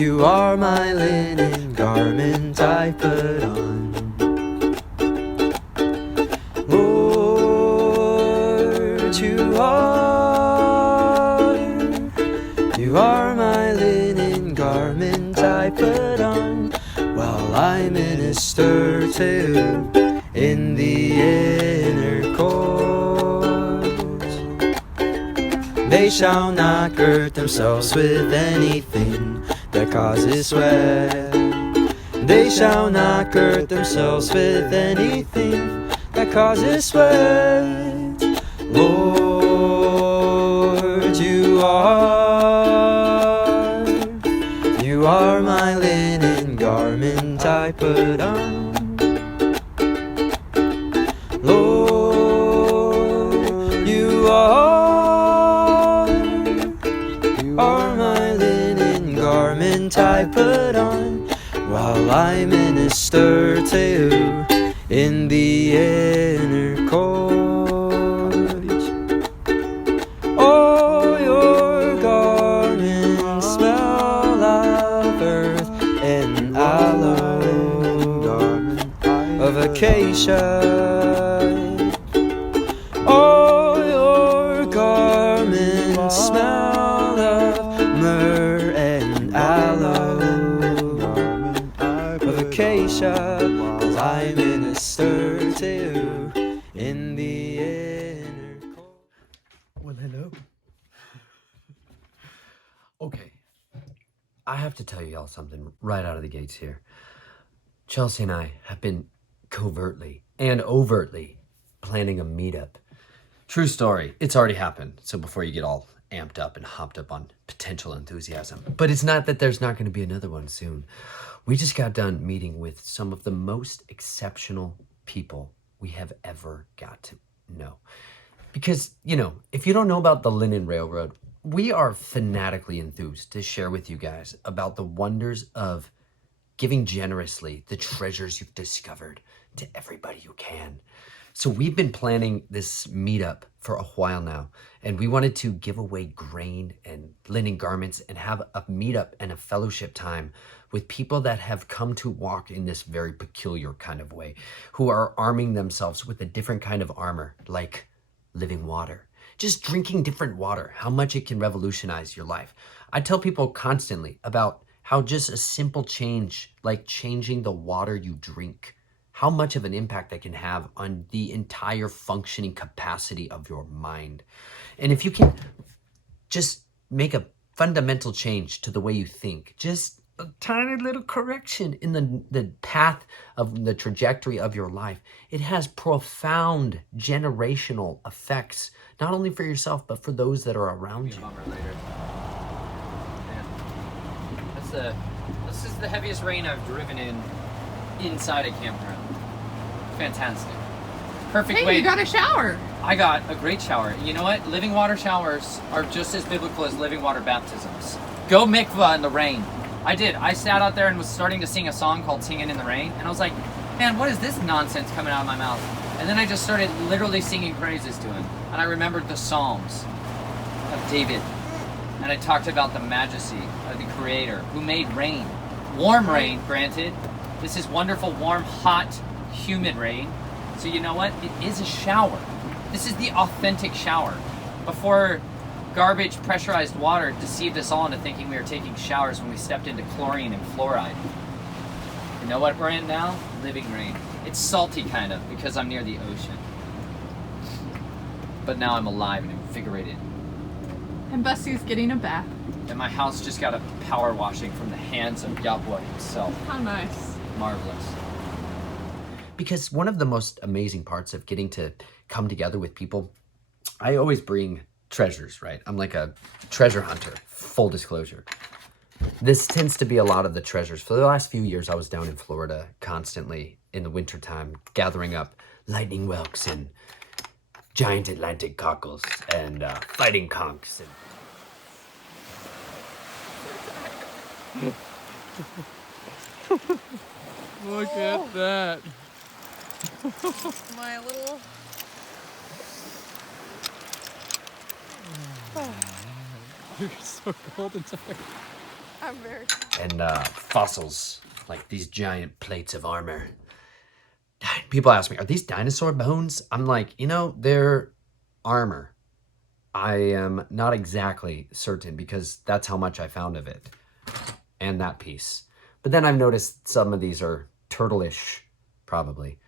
You are my linen garment I put on. Lord, you are my linen garment I put on, while I minister to in the inner courts. They shall not gird themselves with anything that causes sweat. They shall not gird themselves with anything that causes sweat. Lord, you are my linen garment I put on. Lord, you are my linen garment I put on, while I minister to you in the inner courts. Oh, your garments smell of earth and aloe, of acacia. Oh, your garments smell of myrrh and aloe, of acacia, as I minister to you in the inner court. Well, hello. Okay, I have to tell y'all something right out of the gates here. Chelsea and I have been covertly and overtly planning a meetup. True story, it's already happened, so before you get all amped up and hopped up on potential enthusiasm. But it's not that there's not going to be another one soon. We just got done meeting with some of the most exceptional people we have ever got to know. Because, you know, if you don't know about the Linen Railroad, we are fanatically enthused to share with you guys about the wonders of giving generously the treasures you've discovered to everybody you can. So we've been planning this meetup for a while now, and we wanted to give away grain and linen garments and have a meetup and a fellowship time with people that have come to walk in this very peculiar kind of way, who are arming themselves with a different kind of armor, like living water. Just drinking different water, how much it can revolutionize your life. I tell people constantly about how just a simple change, like changing the water you drink, how much of an impact that can have on the entire functioning capacity of your mind. And if you can just make a fundamental change to the way you think, just a tiny little correction in the path of the trajectory of your life, it has profound generational effects, not only for yourself, but for those that are around you. This is the heaviest rain I've driven in inside a campground. Fantastic. Perfect way. Hey, you got a shower. I got a great shower. You know what? Living water showers are just as biblical as living water baptisms. Go mikvah in the rain. I did. I sat out there and was starting to sing a song called Singing in the Rain, and I was like, man, what is this nonsense coming out of my mouth? And then I just started literally singing praises to him. And I remembered the Psalms of David. And I talked about the majesty of the Creator who made rain. Warm rain, granted. This is wonderful, warm, hot, humid rain. So you know what? It is a shower. This is the authentic shower. Before garbage pressurized water deceived us all into thinking we were taking showers when we stepped into chlorine and fluoride. You know what we're in now? Living rain. It's salty kind of because I'm near the ocean. But now I'm alive and invigorated. And Busty's getting a bath. And my house just got a power washing from the hands of Yahweh himself. How nice. Marvelous. Because one of the most amazing parts of getting to come together with people, I always bring treasures, right? I'm like a treasure hunter, full disclosure. This tends to be a lot of the treasures. For the last few years, I was down in Florida constantly in the wintertime, gathering up lightning whelks and giant Atlantic cockles and fighting conchs. Look at that. My little... You're so cold and tired. I'm very. And fossils, like these giant plates of armor. People ask me, are these dinosaur bones? I'm like, they're armor. I am not exactly certain because that's how much I found of it. And that piece. But then I've noticed some of these are turtle-ish, probably.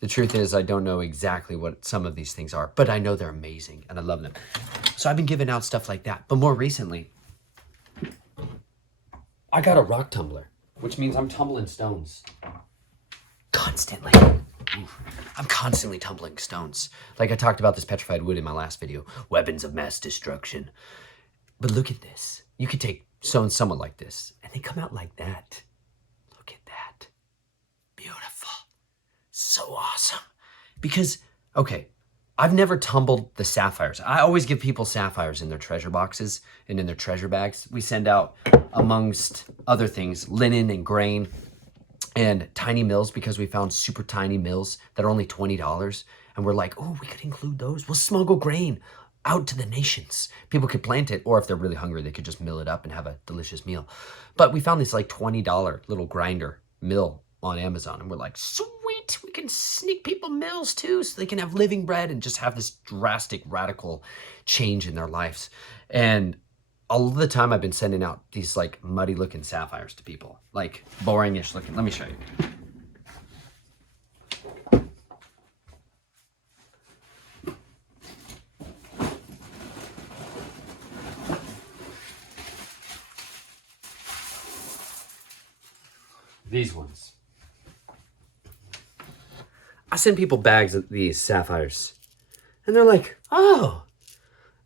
The truth is I don't know exactly what some of these things are, but I know they're amazing and I love them. So I've been giving out stuff like that. But more recently, I got a rock tumbler, which means I'm tumbling stones. Constantly. I'm constantly tumbling stones. Like I talked about this petrified wood in my last video. Weapons of mass destruction. But look at this. You could take stones somewhat like this, and they come out like that. Look at that. Beautiful. So awesome. Because, okay, I've never tumbled the sapphires. I always give people sapphires in their treasure boxes and in their treasure bags. We send out, amongst other things, linen and grain and tiny mills because we found super tiny mills that are only $20. And we're like, oh, we could include those. We'll smuggle grain out to the nations. People could plant it, or if they're really hungry, they could just mill it up and have a delicious meal. But we found this like $20 little grinder mill on Amazon, and we're like, sweet, we can sneak people mills too so they can have living bread and just have this drastic, radical change in their lives. And all the time I've been sending out these like muddy looking sapphires to people, like boringish looking. Let me show you. These ones. I send people bags of these sapphires and they're like, oh,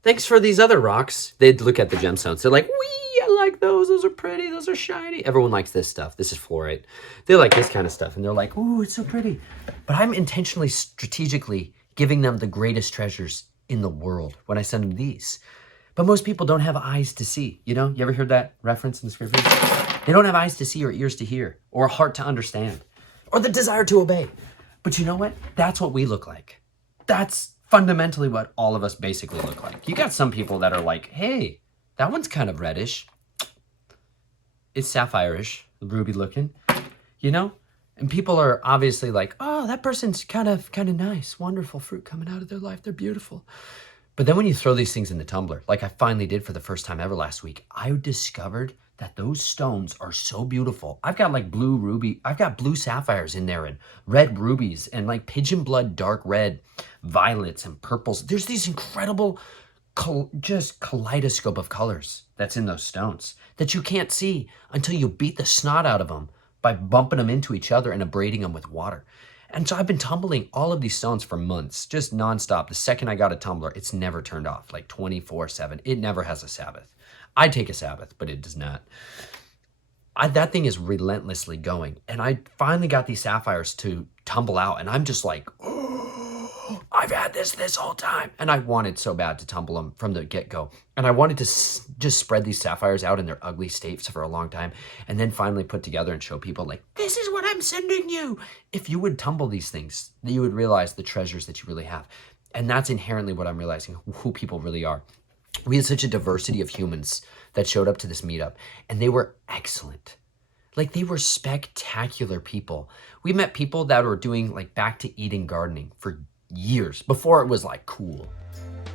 thanks for these other rocks. They'd look at the gemstones. They're like, wee, I like those. Those are pretty. Those are shiny. Everyone likes this stuff. This is fluorite. They like this kind of stuff. And they're like, ooh, it's so pretty. But I'm intentionally, strategically giving them the greatest treasures in the world when I send them these. But most people don't have eyes to see. You ever heard that reference in the scriptures? They don't have eyes to see or ears to hear or a heart to understand or the desire to obey. But you know what? That's what we look like. That's fundamentally what all of us basically look like. You got some people that are like, hey, that one's kind of reddish. It's sapphire-ish, ruby looking, And people are obviously like, oh, that person's kind of nice. Wonderful fruit coming out of their life. They're beautiful. But then when you throw these things in the tumbler, like I finally did for the first time ever last week, I discovered that those stones are so beautiful. I've got like blue ruby, I've got blue sapphires in there and red rubies and like pigeon blood dark red, violets and purples. There's these incredible just kaleidoscope of colors that's in those stones that you can't see until you beat the snot out of them by bumping them into each other and abrading them with water. And so I've been tumbling all of these stones for months, just nonstop. The second I got a tumbler, it's never turned off, like 24/7. It never has a Sabbath. I take a Sabbath, but it does not. That thing is relentlessly going. And I finally got these sapphires to tumble out. And I'm just like, oh, I've had this whole time. And I wanted so bad to tumble them from the get-go. And I wanted to just spread these sapphires out in their ugly states for a long time. And then finally put together and show people like, this is what I'm sending you. If you would tumble these things, you would realize the treasures that you really have. And that's inherently what I'm realizing, who people really are. We had such a diversity of humans that showed up to this meetup, and they were excellent. Like, they were spectacular people. We met people that were doing like back to Eden gardening for years before it was like cool.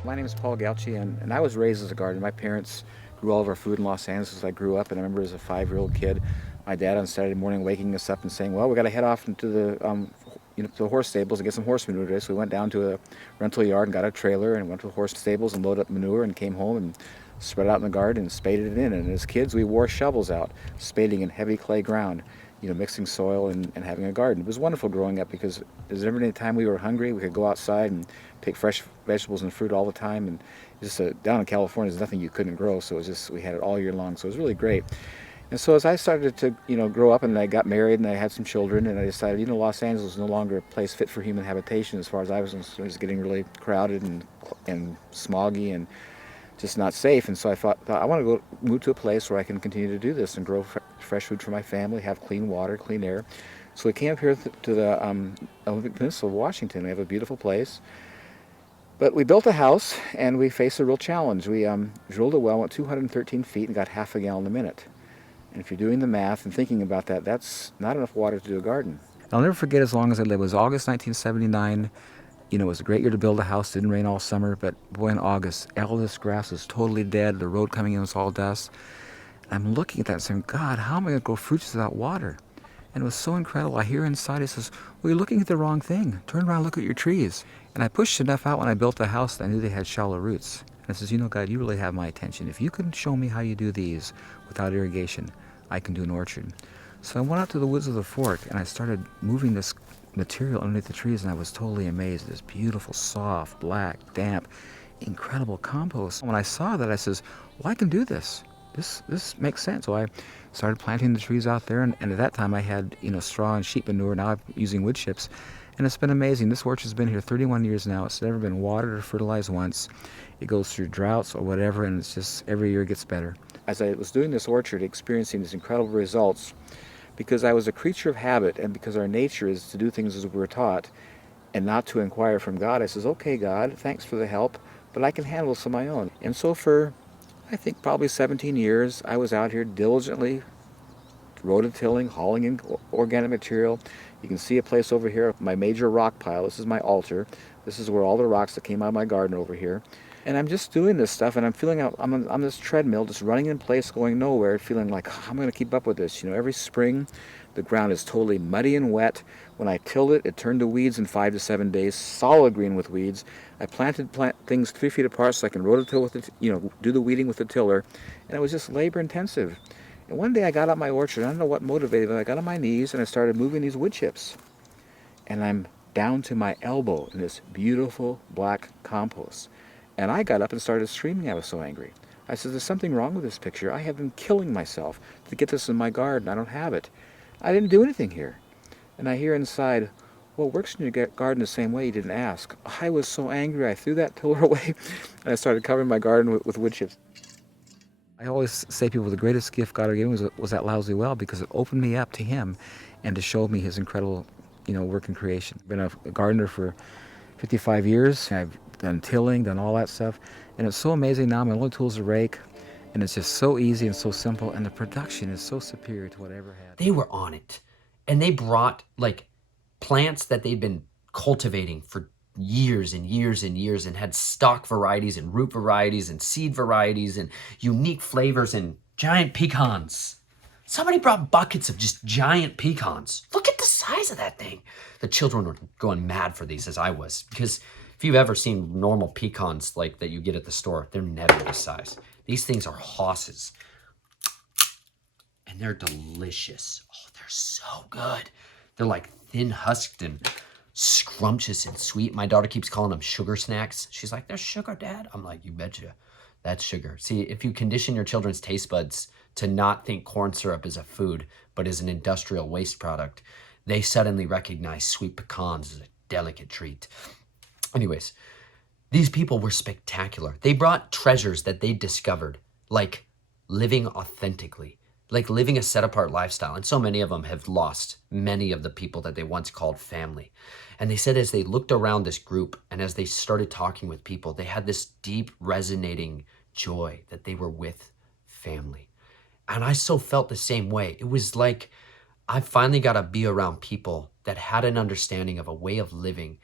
My name is Paul Galchi, and I was raised as a gardener. My parents grew all of our food in Los Angeles as I grew up, and I remember as a 5-year-old kid, my dad on Saturday morning waking us up and saying, well, we got to head off into the to the horse stables and get some horse manure today. So we went down to a rental yard and got a trailer and went to the horse stables and loaded up manure and came home and spread it out in the garden and spaded it in. And as kids, we wore shovels out, spading in heavy clay ground, mixing soil and having a garden. It was wonderful growing up because every time we were hungry, we could go outside and pick fresh vegetables and fruit all the time. And just down in California, there's nothing you couldn't grow. So it was just, we had it all year long. So it was really great. And so as I started to, grow up and I got married and I had some children and I decided, Los Angeles is no longer a place fit for human habitation as far as I was concerned. It was getting really crowded and smoggy and just not safe. And so I thought I want to move to a place where I can continue to do this and grow fresh food for my family, have clean water, clean air. So we came up here to the Olympic Peninsula of Washington. We have a beautiful place. But we built a house, and we faced a real challenge. We drilled a well, went 213 feet, and got half a gallon a minute. And if you're doing the math and thinking about that, that's not enough water to do a garden. I'll never forget as long as I live. It was August 1979. You know, it was a great year to build a house. It didn't rain all summer, but boy, in August, all this grass was totally dead. The road coming in was all dust. I'm looking at that and saying, God, how am I going to grow fruits without water? And it was so incredible. I hear inside, it says, well, you're looking at the wrong thing. Turn around and look at your trees. And I pushed enough out when I built the house that I knew they had shallow roots. And I says, you know, God, you really have my attention. If you can show me how you do these without irrigation, I can do an orchard. So I went out to the woods of the fork, and I started moving this material underneath the trees, and I was totally amazed. This beautiful, soft, black, damp, incredible compost. When I saw that, I says, well, I can do this. This makes sense. So I started planting the trees out there, and at that time I had, you know, straw and sheep manure. Now I'm using wood chips, and it's been amazing. This orchard's been here 31 years now. It's never been watered or fertilized once. It goes through droughts or whatever, and it's just every year it gets better. As I was doing this orchard, experiencing these incredible results, because I was a creature of habit, and because our nature is to do things as we were taught and not to inquire from God, I says, okay, God, thanks for the help, but I can handle this on my own. And so for, I think, probably 17 years, I was out here diligently rototilling, hauling in organic material. You can see a place over here, my major rock pile. This is my altar. This is where all the rocks that came out of my garden over here. And I'm just doing this stuff, and I'm feeling out, I'm on this treadmill, just running in place, going nowhere, feeling like, oh, I'm going to keep up with this. You know, every spring, the ground is totally muddy and wet. When I tilled it, it turned to weeds in 5 to 7 days, solid green with weeds. I planted things 3 feet apart so I can rototill with it, you know, do the weeding with the tiller, and it was just labor intensive. And one day I got out my orchard, I don't know what motivated me, I got on my knees and I started moving these wood chips. And I'm down to my elbow in this beautiful black compost. And I got up and started screaming. I was so angry. I said, there's something wrong with this picture. I have been killing myself to get this in my garden. I don't have it. I didn't do anything here. And I hear inside, well, it works in your garden the same way. You didn't ask. I was so angry. I threw that tiller away and I started covering my garden with wood chips. I always say people the greatest gift God gave me was that lousy well, because it opened me up to Him and to show me His incredible, you know, work in creation. I've been a gardener for 55 years. I've done tilling, done all that stuff, and it's so amazing now. My only tool is a rake, and it's just so easy and so simple, and the production is so superior to what I ever had. They were on it, and they brought like plants that they'd been cultivating for years and years and years, and had stock varieties and root varieties and seed varieties and unique flavors and giant pecans. Somebody brought buckets of just giant pecans. Look at the size of that thing. The children were going mad for these, as I was, because if you've ever seen normal pecans like that you get at the store, they're never this size. These things are hosses. And they're delicious. Oh, they're so good. They're like thin husked and scrumptious and sweet. My daughter keeps calling them sugar snacks. She's like, "There's sugar, Dad." I'm like, "You betcha. That's sugar." See, if you condition your children's taste buds to not think corn syrup is a food, but is an industrial waste product, they suddenly recognize sweet pecans as a delicate treat. Anyways, these people were spectacular. They brought treasures that they discovered, like living authentically, like living a set-apart lifestyle. And so many of them have lost many of the people that they once called family. And they said as they looked around this group and as they started talking with people, they had this deep resonating joy that they were with family. And I so felt the same way. It was like I finally got to be around people that had an understanding of a way of living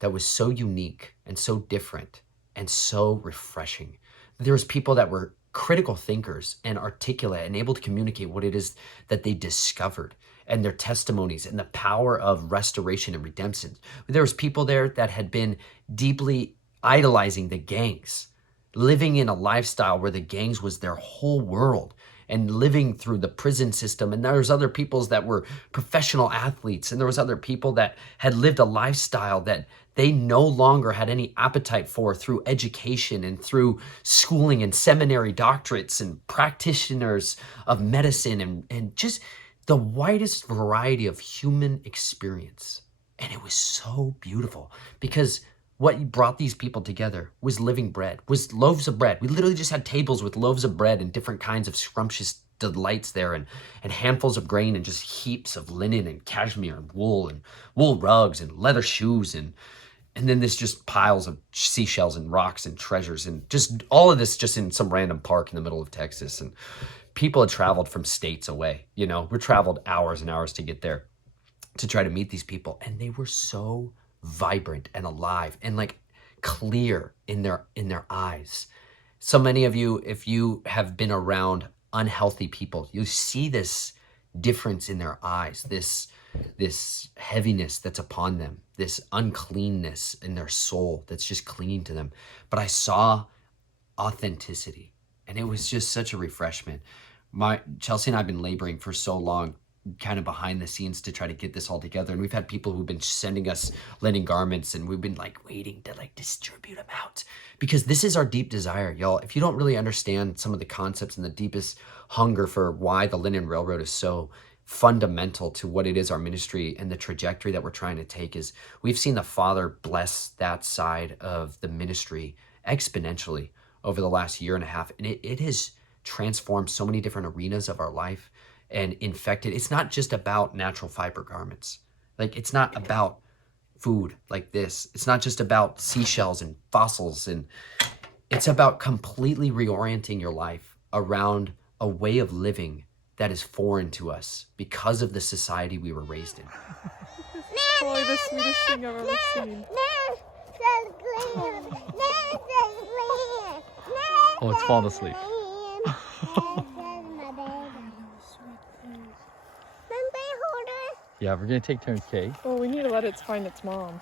that was so unique and so different and so refreshing. There was people that were critical thinkers and articulate and able to communicate what it is that they discovered and their testimonies and the power of restoration and redemption. There was people there that had been deeply idolizing the gangs, living in a lifestyle where the gangs was their whole world, and living through the prison system. And there was other peoples that were professional athletes, and there was other people that had lived a lifestyle that they no longer had any appetite for through education and through schooling and seminary doctorates and practitioners of medicine and just the widest variety of human experience. And it was so beautiful because what brought these people together was living bread, was loaves of bread. We literally just had tables with loaves of bread and different kinds of scrumptious delights there, and handfuls of grain and just heaps of linen and cashmere and wool rugs and leather shoes and And then there's just piles of seashells and rocks and treasures and just all of this just in some random park in the middle of Texas. And people had traveled from states away. You know, we traveled hours and hours to get there to try to meet these people. And they were so vibrant and alive and like clear in their eyes. So many of you, if you have been around unhealthy people, you see this difference in their eyes, this heaviness that's upon them, this uncleanness in their soul that's just clinging to them. But I saw authenticity, and it was just such a refreshment. Chelsea and I have been laboring for so long, kind of behind the scenes, to try to get this all together. And we've had people who've been sending us linen garments, and we've been like waiting to like distribute them out, because this is our deep desire, y'all. If you don't really understand some of the concepts and the deepest hunger for why the Linen Railroad is so fundamental to what it is, our ministry and the trajectory that we're trying to take, is we've seen the Father bless that side of the ministry exponentially over the last year and a half. And it has transformed so many different arenas of our life and infected. It's not just about natural fiber garments. Like, it's not about food like this. It's not just about seashells and fossils. And it's about completely reorienting your life around a way of living that is foreign to us because of the society we were raised in. Probably the sweetest thing I've ever seen. Oh, it's falling asleep. Yeah, we're gonna take turns, Kay. Oh, we need to let it find its mom.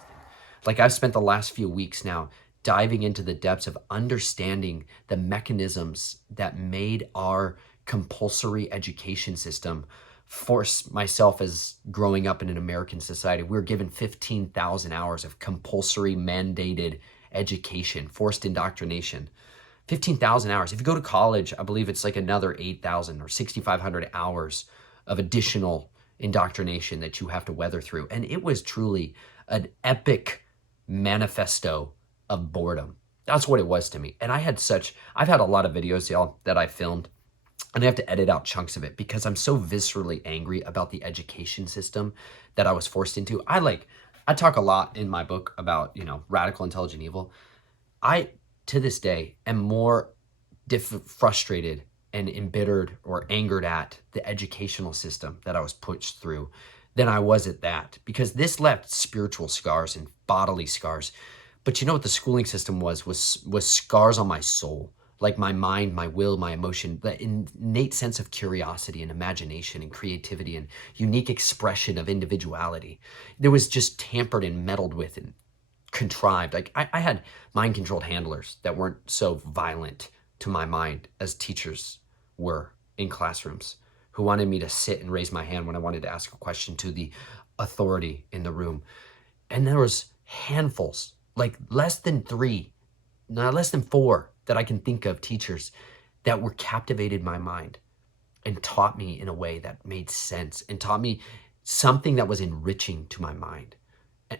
Like, I've spent the last few weeks now diving into the depths of understanding the mechanisms that made our compulsory education system force myself. As growing up in an American society, we were given 15,000 hours of compulsory mandated education, forced indoctrination. 15,000 hours. If you go to college, I believe it's like another 8,000 or 6,500 hours of additional indoctrination that you have to weather through. And it was truly an epic manifesto of boredom. That's what it was to me. And I've had a lot of videos, y'all, that I filmed, and I have to edit out chunks of it because I'm so viscerally angry about the education system that I was forced into. I talk a lot in my book about, radical intelligent evil. I, to this day, am more frustrated and embittered or angered at the educational system that I was pushed through than I was at that, because this left spiritual scars and bodily scars. But you know what the schooling system was scars on my soul, like my mind, my will, my emotion, the innate sense of curiosity and imagination and creativity and unique expression of individuality. There was just tampered and meddled with and contrived. Like, I had mind-controlled handlers that weren't so violent to my mind as teachers were in classrooms, who wanted me to sit and raise my hand when I wanted to ask a question to the authority in the room. And there was handfuls, like less than 4 that I can think of, teachers that were captivated my mind and taught me in a way that made sense and taught me something that was enriching to my mind.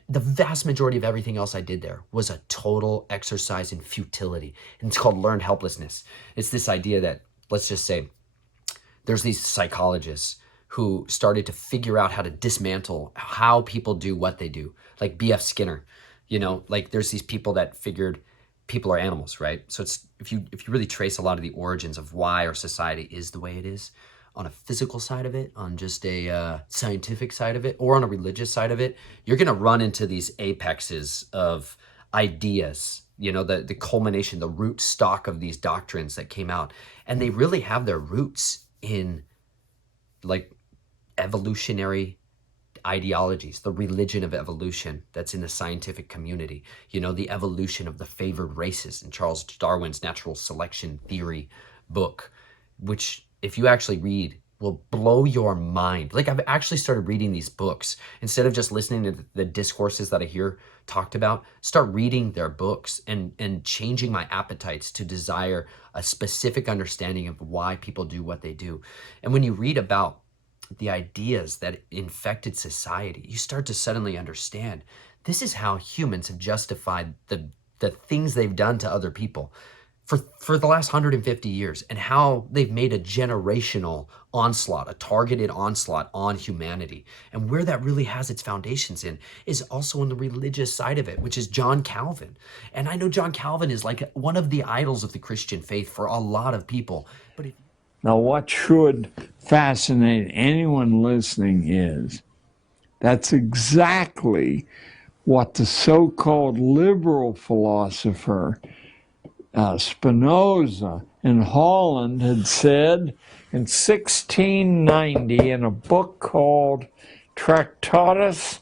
The vast majority of everything else I did there was a total exercise in futility. And it's called learned helplessness. It's this idea that, let's just say, there's these psychologists who started to figure out how to dismantle how people do what they do. Like B.F. Skinner, like there's these people that figured people are animals, right? So it's, if you really trace a lot of the origins of why our society is the way it is, on a physical side of it, on just a scientific side of it, or on a religious side of it, you're going to run into these apexes of ideas, the culmination, the root stock of these doctrines that came out. And they really have their roots in like evolutionary ideologies, the religion of evolution that's in the scientific community, the evolution of the favored races in Charles Darwin's natural selection theory book, which, if you actually read, will blow your mind. Like, I've actually started reading these books. Instead of just listening to the discourses that I hear talked about, start reading their books and changing my appetites to desire a specific understanding of why people do what they do. And when you read about the ideas that infected society, you start to suddenly understand this is how humans have justified the things they've done to other people. for the last 150 years, and how they've made a generational onslaught, a targeted onslaught on humanity. And where that really has its foundations in is also on the religious side of it, which is John Calvin. And I know John Calvin is like one of the idols of the Christian faith for a lot of people. But if Now, what should fascinate anyone listening is that's exactly what the so-called liberal philosopher Spinoza in Holland had said in 1690 in a book called Tractatus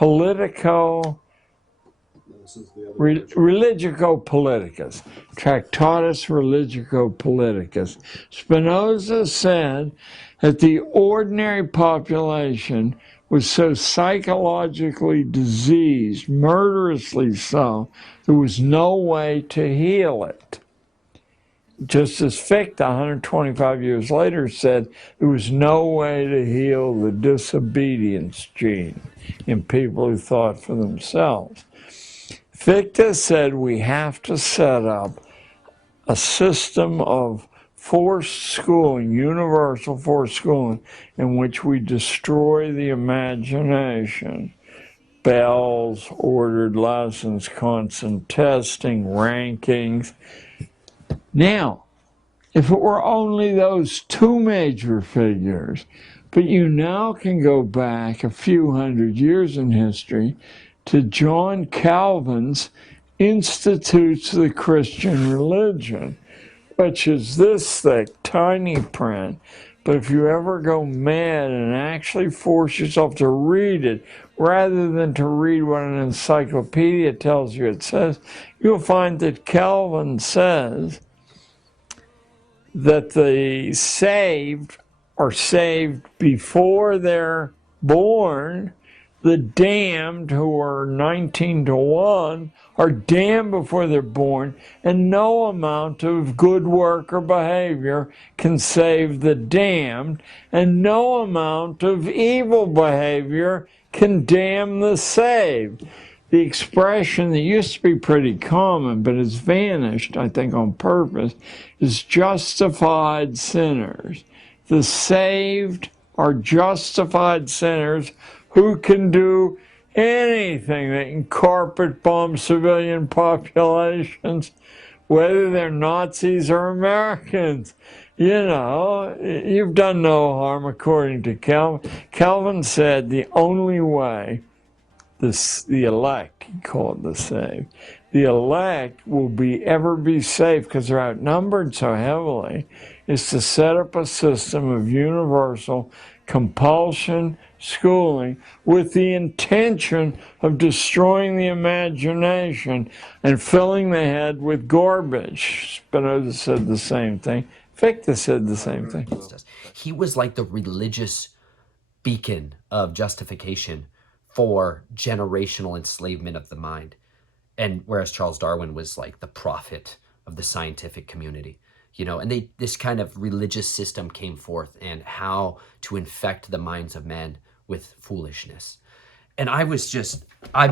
Religico-Politicus. Tractatus Religico-Politicus. Spinoza said that the ordinary population was so psychologically diseased, murderously so, there was no way to heal it. Just as Fichte, 125 years later, said there was no way to heal the disobedience gene in people who thought for themselves. Fichte said we have to set up a system of forced schooling, universal forced schooling, in which we destroy the imagination. Bells, ordered lessons, constant testing, rankings. Now, if it were only those two major figures, but you now can go back a few hundred years in history to John Calvin's Institutes of the Christian Religion, which is this thick, tiny print. But if you ever go mad and actually force yourself to read it, rather than to read what an encyclopedia tells you it says, you'll find that Calvin says that the saved are saved before they're born. The damned, who are 19 to 1, are damned before they're born, and no amount of good work or behavior can save the damned, and no amount of evil behavior can damn the saved. The expression that used to be pretty common, but has vanished, I think on purpose, is justified sinners. The saved are justified sinners who can do anything. They can carpet bomb civilian populations, whether they're Nazis or Americans. You know, you've done no harm according to Calvin. Calvin said the only way the elect, he called the saved, the elect will ever be safe because they're outnumbered so heavily, is to set up a system of universal compulsion schooling with the intention of destroying the imagination and filling the head with garbage. Spinoza said the same thing. Fichte said the same thing. he was like the religious beacon of justification for generational enslavement of the mind. And whereas Charles Darwin was like the prophet of the scientific community, you know, and this kind of religious system came forth and how to infect the minds of men with foolishness. And I've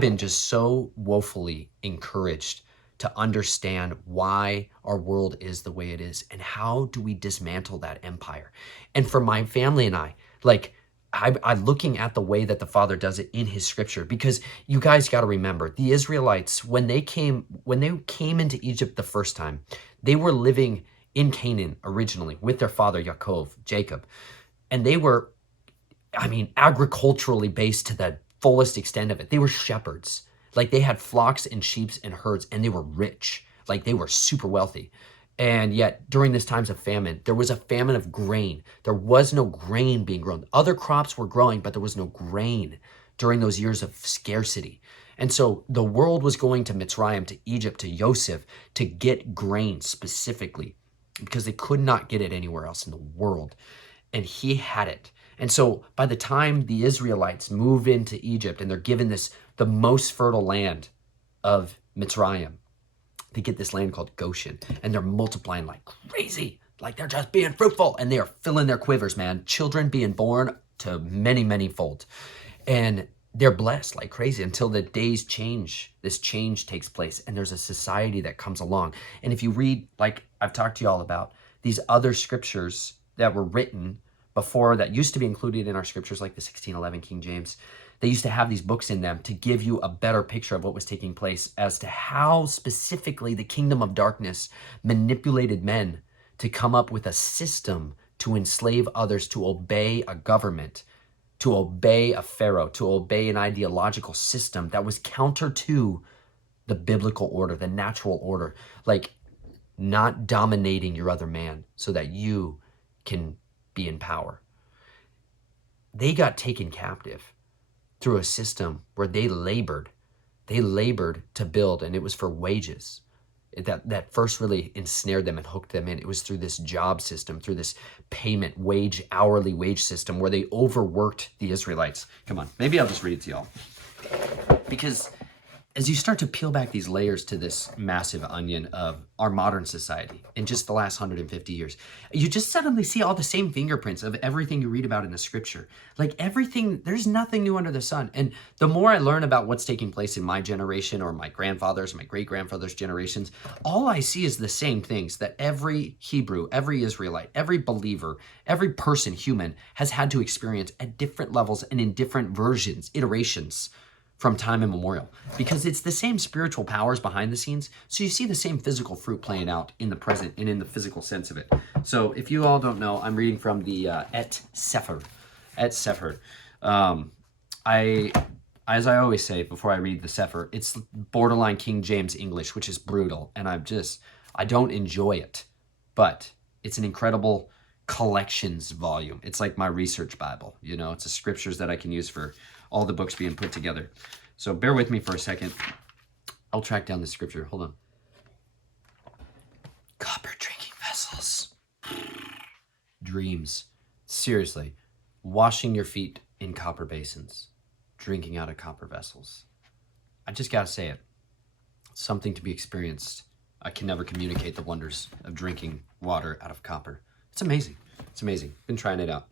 been just so woefully encouraged to understand why our world is the way it is and how do we dismantle that empire. And for my family and I, like, I'm looking at the way that the Father does it in his scripture, because you guys got to remember, the Israelites, when they came into Egypt the first time, they were living in Canaan originally with their father Jacob, and they were, agriculturally based to the fullest extent of it. They were shepherds. Like, they had flocks and sheep and herds, and they were rich. Like, they were super wealthy. And yet, during these times of famine, there was a famine of grain. There was no grain being grown. Other crops were growing, but there was no grain during those years of scarcity. And so the world was going to Mitzrayim, to Egypt, to Yosef, to get grain specifically, because they could not get it anywhere else in the world. And he had it. And so by the time the Israelites move into Egypt and they're given the most fertile land of Mitzrayim, they get this land called Goshen, and they're multiplying like crazy. Like, they're just being fruitful, and they are filling their quivers, man. Children being born to many, many fold. And they're blessed like crazy until the days change. This change takes place and there's a society that comes along. And if you read, like I've talked to you all about, these other scriptures that were written before that used to be included in our scriptures, like the 1611 King James, they used to have these books in them to give you a better picture of what was taking place as to how specifically the kingdom of darkness manipulated men to come up with a system to enslave others, to obey a government, to obey a pharaoh, to obey an ideological system that was counter to the biblical order, the natural order, like not dominating your other man so that you can be in power. They got taken captive through a system where they labored to build, and it was for wages. That first really ensnared them and hooked them in. It was through this job system, through this payment, hourly wage system where they overworked the Israelites. Come on, maybe I'll just read it to y'all. Because as you start to peel back these layers to this massive onion of our modern society in just the last 150 years, you just suddenly see all the same fingerprints of everything you read about in the scripture. Like everything, there's nothing new under the sun. And the more I learn about what's taking place in my generation or my grandfather's, my great-grandfather's generations, all I see is the same things that every Hebrew, every Israelite, every believer, every person, human, has had to experience at different levels and in different versions, iterations, from time immemorial, because it's the same spiritual powers behind the scenes. So you see the same physical fruit playing out in the present and in the physical sense of it. So if you all don't know, I'm reading from the Et Sefer. As I always say before I read the Sefer, it's borderline King James English, which is brutal, and I don't enjoy it, but it's an incredible collections volume. It's like my research Bible, you know, it's the scriptures that I can use for all the books being put together. So bear with me for a second. I'll track down the scripture. Hold on. Copper drinking vessels. Dreams. Seriously. Washing your feet in copper basins. Drinking out of copper vessels. I just gotta say it. Something to be experienced. I can never communicate the wonders of drinking water out of copper. It's amazing. It's amazing. Been trying it out.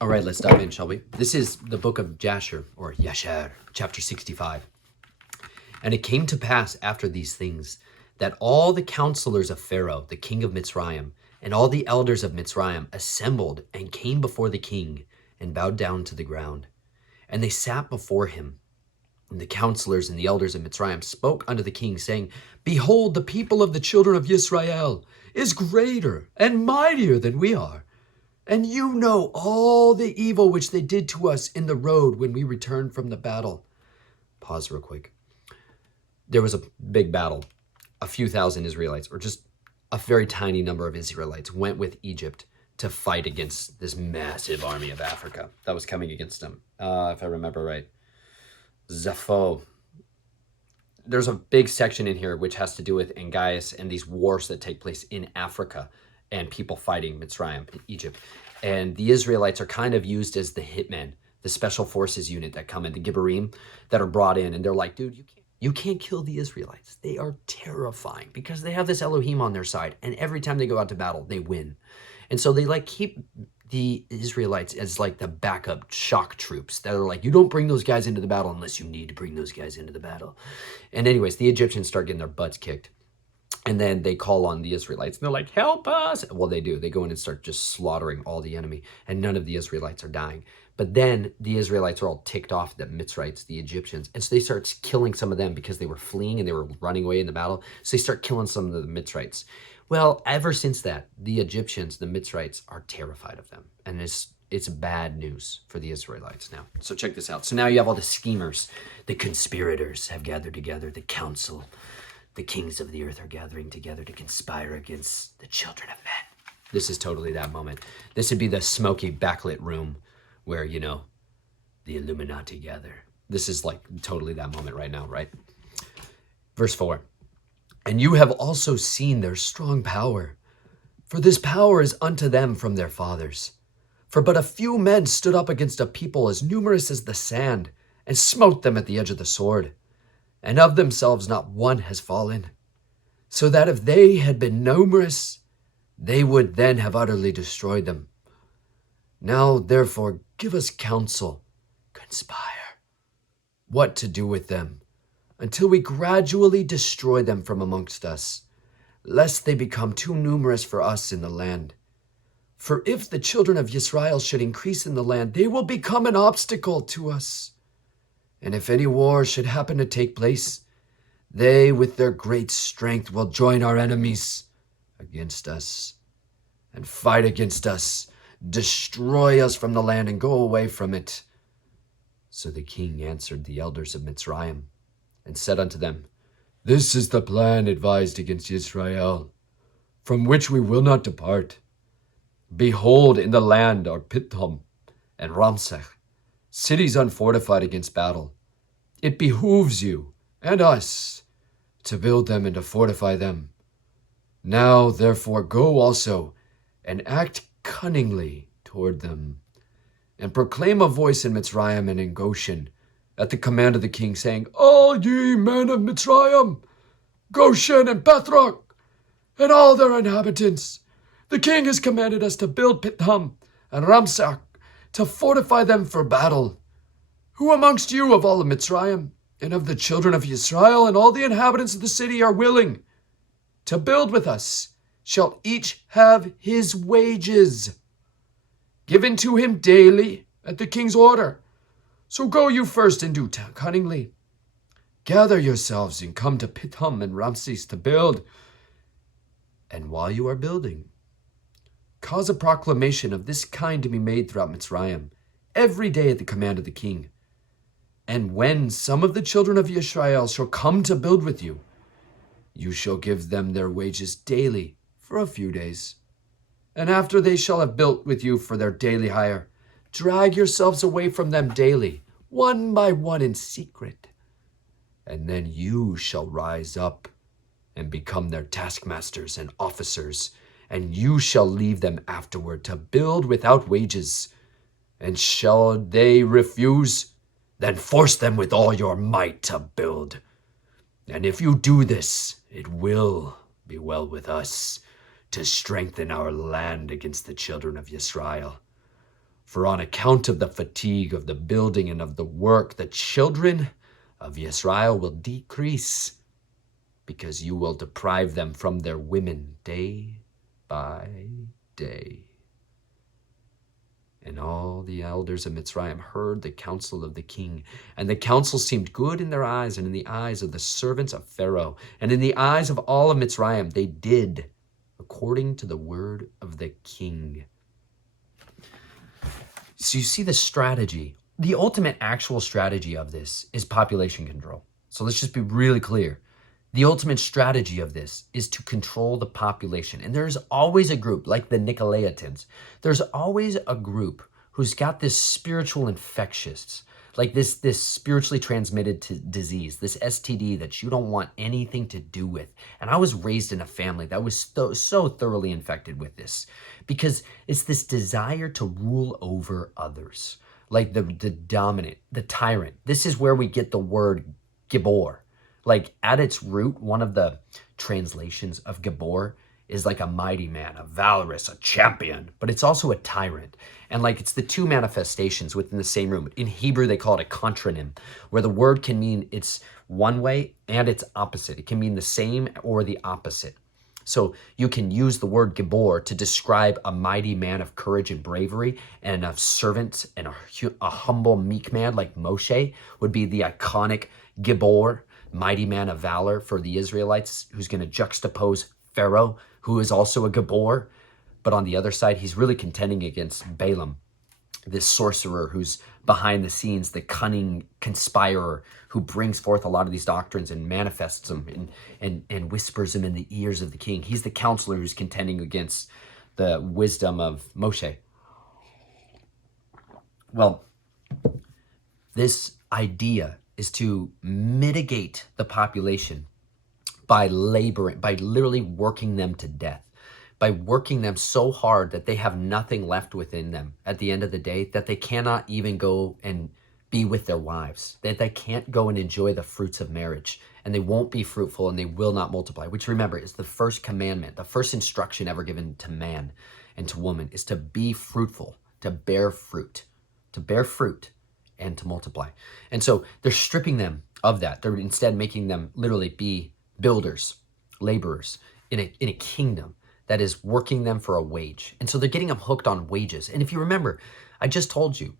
All right, let's dive in, shall we? This is the book of Jasher, or Yasher, chapter 65. And it came to pass after these things that all the counselors of Pharaoh, the king of Mitzrayim, and all the elders of Mitzrayim assembled and came before the king and bowed down to the ground. And they sat before him. And the counselors and the elders of Mitzrayim spoke unto the king, saying, Behold, the people of the children of Yisrael is greater and mightier than we are. And you know all the evil which they did to us in the road when we returned from the battle. Pause real quick. There was a big battle. A few thousand Israelites, or just a very tiny number of Israelites, went with Egypt to fight against this massive army of Africa that was coming against them. If I remember right. J.A.S.O.N. There's a big section in here which has to do with Angias and these wars that take place in Africa and people fighting Mitzrayim, Egypt. And the Israelites are kind of used as the hitmen, the special forces unit that come in, the Gibberim, that are brought in. And they're like, dude, you can't kill the Israelites. They are terrifying because they have this Elohim on their side. And every time they go out to battle, they win. And so they like keep the Israelites as like the backup shock troops that are like, you don't bring those guys into the battle unless you need to bring those guys into the battle. And anyways, the Egyptians start getting their butts kicked. And then they call on the Israelites. And they're like, help us. Well, they do. They go in and start just slaughtering all the enemy. And none of the Israelites are dying. But then the Israelites are all ticked off, the Mitzrites, the Egyptians. And so they start killing some of them because they were fleeing and they were running away in the battle. So they start killing some of the Mitzrites. Well, ever since that, the Egyptians, the Mitzrites, are terrified of them. And it's bad news for the Israelites now. So check this out. So now you have all the schemers. The conspirators have gathered together. The council. The kings of the earth are gathering together to conspire against the children of men. This is totally that moment. This would be the smoky backlit room where, you know, the Illuminati gather. This is like totally that moment right now, right? Verse 4. And you have also seen their strong power, for this power is unto them from their fathers. For but a few men stood up against a people as numerous as the sand, and smote them at the edge of the sword. And of themselves not one has fallen, so that if they had been numerous, they would then have utterly destroyed them. Now, therefore, give us counsel, conspire, what to do with them, until we gradually destroy them from amongst us, lest they become too numerous for us in the land. For if the children of Israel should increase in the land, they will become an obstacle to us. And if any war should happen to take place, they with their great strength will join our enemies against us and fight against us, destroy us from the land and go away from it. So the king answered the elders of Mitzrayim and said unto them, This is the plan advised against Israel, from which we will not depart. Behold, in the land are Pithom and Ramsech, cities unfortified against battle. It behooves you and us to build them and to fortify them. Now, therefore, go also and act cunningly toward them, and proclaim a voice in Mitzrayim and in Goshen at the command of the king, saying, All ye men of Mitzrayim, Goshen and Bethrock, and all their inhabitants, the king has commanded us to build Pithom and Ramsach, to fortify them for battle. Who amongst you of all of Mitzrayim, and of the children of Israel, and all the inhabitants of the city are willing to build with us, shall each have his wages given to him daily at the king's order. So go you first and do cunningly. Gather yourselves and come to Pithom and Ramses to build. And while you are building, cause a proclamation of this kind to be made throughout Mitzrayim, every day at the command of the king. And when some of the children of Israel shall come to build with you, you shall give them their wages daily for a few days. And after they shall have built with you for their daily hire, drag yourselves away from them daily, one by one in secret. And then you shall rise up and become their taskmasters and officers, and you shall leave them afterward to build without wages. And shall they refuse, then force them with all your might to build. And if you do this, it will be well with us, to strengthen our land against the children of Israel. For on account of the fatigue of the building and of the work, the children of Israel will decrease, because you will deprive them from their women day by day. And all the elders of Mitzrayim heard the counsel of the king, and the counsel seemed good in their eyes and in the eyes of the servants of Pharaoh, and in the eyes of all of Mitzrayim. They did according to the word of the king. So you see the strategy. The ultimate actual strategy of this is population control. So let's just be really clear. The ultimate strategy of this is to control the population. And there's always a group, like the Nicolaitans, there's always a group who's got this spiritual infectious, like this spiritually transmitted disease, this STD that you don't want anything to do with. And I was raised in a family that was so thoroughly infected with this, because it's this desire to rule over others, like the dominant, the tyrant. This is where we get the word Gibor. Like at its root, one of the translations of Gibor is like a mighty man, a valorous, a champion, but it's also a tyrant. And like it's the two manifestations within the same room. In Hebrew, they call it a contronym, where the word can mean it's one way and it's opposite. It can mean the same or the opposite. So you can use the word Gibor to describe a mighty man of courage and bravery, and a servant and a humble, meek man like Moshe would be the iconic Gibor, mighty man of valor for the Israelites, who's going to juxtapose Pharaoh, who is also a Gibor. But on the other side, he's really contending against Balaam, this sorcerer who's behind the scenes, the cunning conspirer who brings forth a lot of these doctrines and manifests them and whispers them in the ears of the king. He's the counselor who's contending against the wisdom of Moshe. Well, this idea is to mitigate the population by laboring, by literally working them to death, by working them so hard that they have nothing left within them at the end of the day, that they cannot even go and be with their wives, that they can't go and enjoy the fruits of marriage, and they won't be fruitful and they will not multiply, which, remember, is the first commandment. The first instruction ever given to man and to woman is to be fruitful. to bear fruit, and to multiply. And so they're stripping them of that. They're instead making them literally be builders, laborers in a kingdom that is working them for a wage. And so they're getting them hooked on wages. And if you remember, I just told you,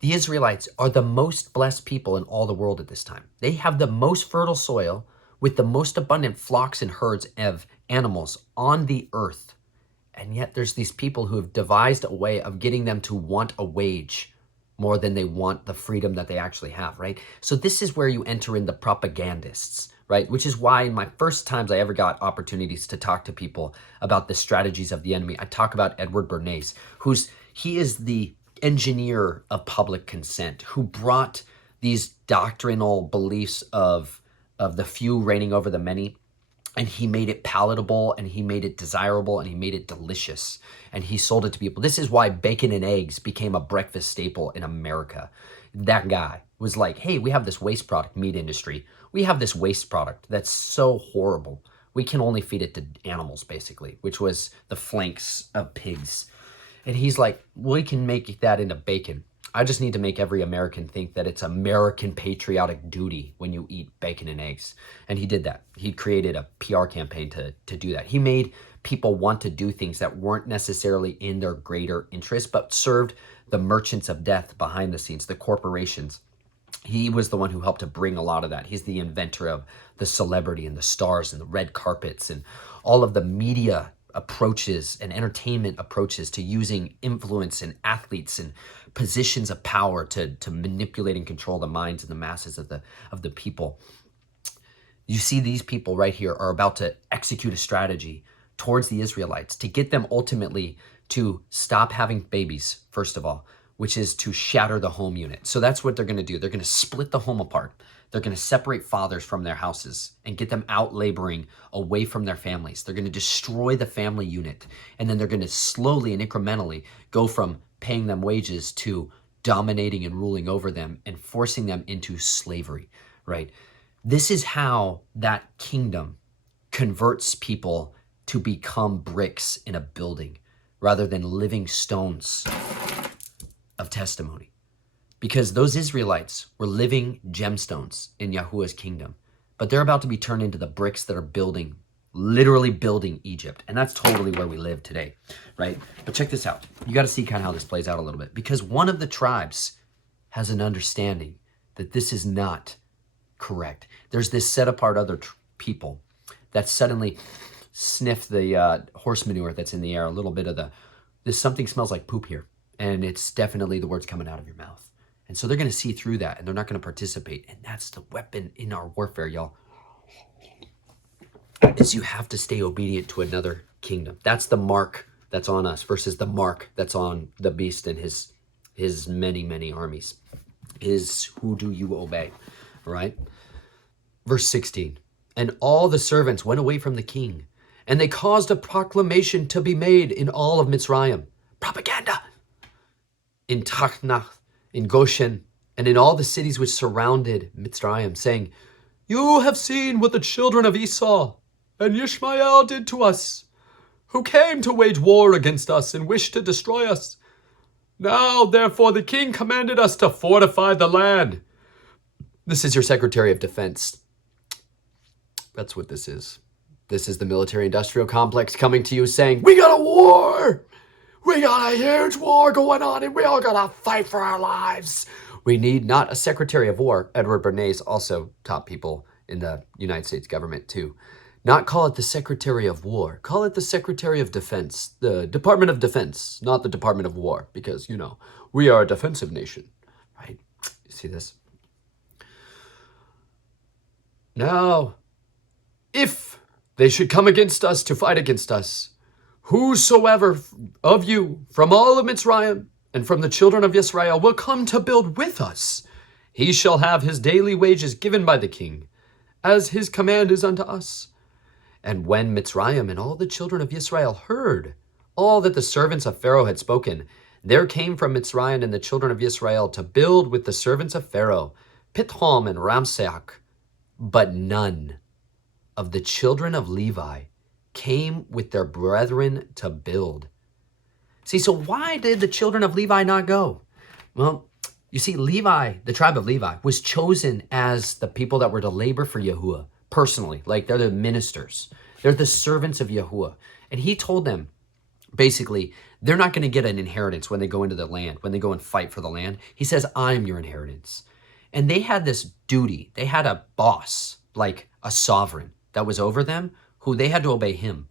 the Israelites are the most blessed people in all the world at this time. They have the most fertile soil with the most abundant flocks and herds of animals on the earth. And yet there's these people who have devised a way of getting them to want a wage more than they want the freedom that they actually have, right? So this is where you enter in the propagandists, right? Which is why in my first times I ever got opportunities to talk to people about the strategies of the enemy, I talk about Edward Bernays, he is the engineer of public consent, who brought these doctrinal beliefs of the few reigning over the many, and he made it palatable, and he made it desirable, and he made it delicious, and he sold it to people. This is why bacon and eggs became a breakfast staple in America. That guy was like, hey, we have this waste product, meat industry. We have this waste product that's so horrible. We can only feed it to animals, basically, which was the flanks of pigs. And he's like, we can make that into bacon. I just need to make every American think that it's American patriotic duty when you eat bacon and eggs. And he did that. He created a PR campaign to do that. He made people want to do things that weren't necessarily in their greater interest, but served the merchants of death behind the scenes, the corporations. He was the one who helped to bring a lot of that. He's the inventor of the celebrity and the stars and the red carpets and all of the media approaches and entertainment approaches to using influence and athletes and positions of power to manipulate and control the minds and the masses of the people. You see, these people right here are about to execute a strategy towards the Israelites to get them ultimately to stop having babies, first of all, which is to shatter the home unit. So that's what they're going to do. They're going to split the home apart. They're going to separate fathers from their houses and get them out laboring away from their families. They're going to destroy the family unit. And then they're going to slowly and incrementally go from paying them wages to dominating and ruling over them and forcing them into slavery, right? This is how that kingdom converts people to become bricks in a building rather than living stones of testimony. Because those Israelites were living gemstones in Yahuwah's kingdom, but they're about to be turned into the bricks that are literally building Egypt. And that's totally where we live today, right? But check this out. You got to see kind of how this plays out a little bit, because one of the tribes has an understanding that this is not correct. There's this set apart other people that suddenly sniff the horse manure that's in the air, a little bit of this something smells like poop here. And it's definitely the words coming out of your mouth. And so they're going to see through that, and they're not going to participate. And that's the weapon in our warfare, y'all, is you have to stay obedient to another kingdom. That's the mark that's on us versus the mark that's on the beast and his many, many armies. Is who do you obey, right? Verse 16, and all the servants went away from the king, and they caused a proclamation to be made in all of Mitzrayim. Propaganda! In Tachnach, in Goshen, and in all the cities which surrounded Mitzrayim, saying, you have seen what the children of Esau and Ishmael did to us, who came to wage war against us and wished to destroy us. Now, therefore, the king commanded us to fortify the land. This is your Secretary of Defense. That's what this is. This is the military-industrial complex coming to you saying, we got a war! We got a huge war going on, and we all gotta fight for our lives. We need not a Secretary of War. Edward Bernays, also top people in the United States government too. Not call it the Secretary of War. Call it the Secretary of Defense. The Department of Defense, not the Department of War. Because, we are a defensive nation. Right? You see this? Now, if they should come against us to fight against us, whosoever of you from all of Mitzrayim and from the children of Israel will come to build with us, he shall have his daily wages given by the king, as his command is unto us. And when Mitzrayim and all the children of Israel heard all that the servants of Pharaoh had spoken, there came from Mitzrayim and the children of Israel to build with the servants of Pharaoh, Pithom and Ramseach. But none of the children of Levi came with their brethren to build. See, so why did the children of Levi not go? Well, you see, Levi, the tribe of Levi, was chosen as the people that were to labor for Yahuwah personally. Like they're the ministers. They're the servants of Yahuwah. And he told them, basically, they're not going to get an inheritance when they go into the land, when they go and fight for the land. He says, I'm your inheritance. And they had this duty. They had a boss, like a sovereign that was over them, who they had to obey him.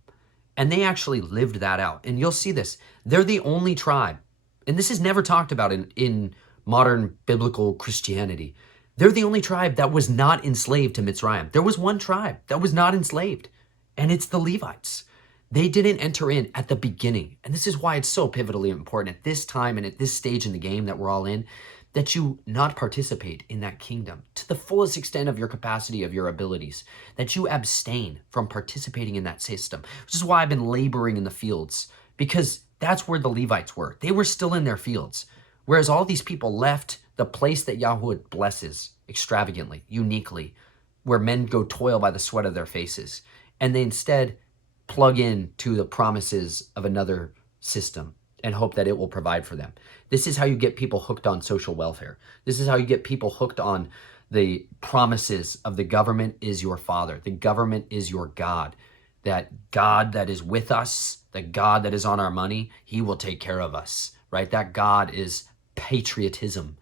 And they actually lived that out. And you'll see this. They're the only tribe, and this is never talked about in modern biblical Christianity. They're the only tribe that was not enslaved to Mitzrayim. There was one tribe that was not enslaved, and it's the Levites. They didn't enter in at the beginning. And this is why it's so pivotally important at this time and at this stage in the game that we're all in, that you not participate in that kingdom to the fullest extent of your capacity, of your abilities, that you abstain from participating in that system, which is why I've been laboring in the fields, because that's where the Levites were. They were still in their fields, whereas all these people left the place that Yahweh blesses extravagantly, uniquely, where men go toil by the sweat of their faces, and they instead plug in to the promises of another system and hope that it will provide for them. This is how you get people hooked on social welfare. This is how you get people hooked on the promises of the government is your father. The government is your God. That God that is with us, the God that is on our money, he will take care of us, right? That God is patriotism.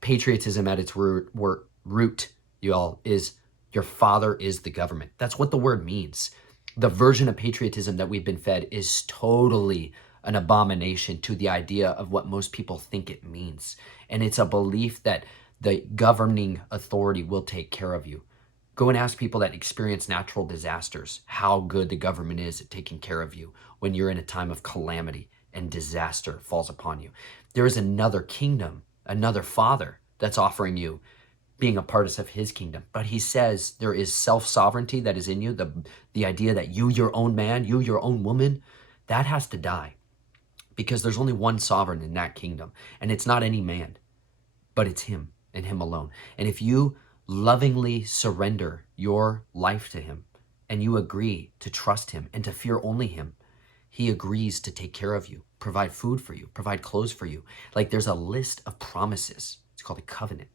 Patriotism at its root, y'all, is your father is the government. That's what the word means. The version of patriotism that we've been fed is totally an abomination to the idea of what most people think it means. And it's a belief that the governing authority will take care of you. Go and ask people that experience natural disasters how good the government is at taking care of you when you're in a time of calamity and disaster falls upon you. There is another kingdom, another father that's offering you being a part of his kingdom. But he says there is self-sovereignty that is in you, the idea that you, your own man, you, your own woman, that has to die. Because there's only one sovereign in that kingdom. And it's not any man, but it's him and him alone. And if you lovingly surrender your life to him and you agree to trust him and to fear only him, he agrees to take care of you, provide food for you, provide clothes for you. Like there's a list of promises. It's called a covenant.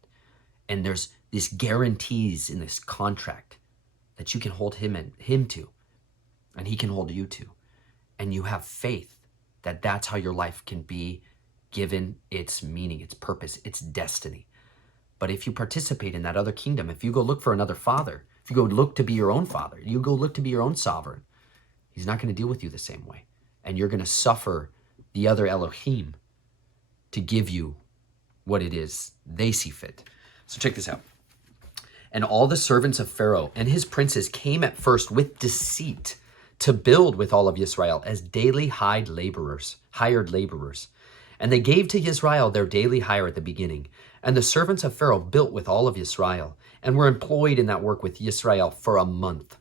And there's these guarantees in this contract that you can hold him to, and he can hold you to. And you have faith that that's how your life can be given its meaning, its purpose, its destiny. But if you participate in that other kingdom, if you go look for another father, if you go look to be your own father, you go look to be your own sovereign, he's not going to deal with you the same way. And you're going to suffer the other Elohim to give you what it is they see fit. So check this out. And all the servants of Pharaoh and his princes came at first with deceit to build with all of Israel as daily hired laborers. And they gave to Israel their daily hire at the beginning. And the servants of Pharaoh built with all of Israel and were employed in that work with Israel for a month.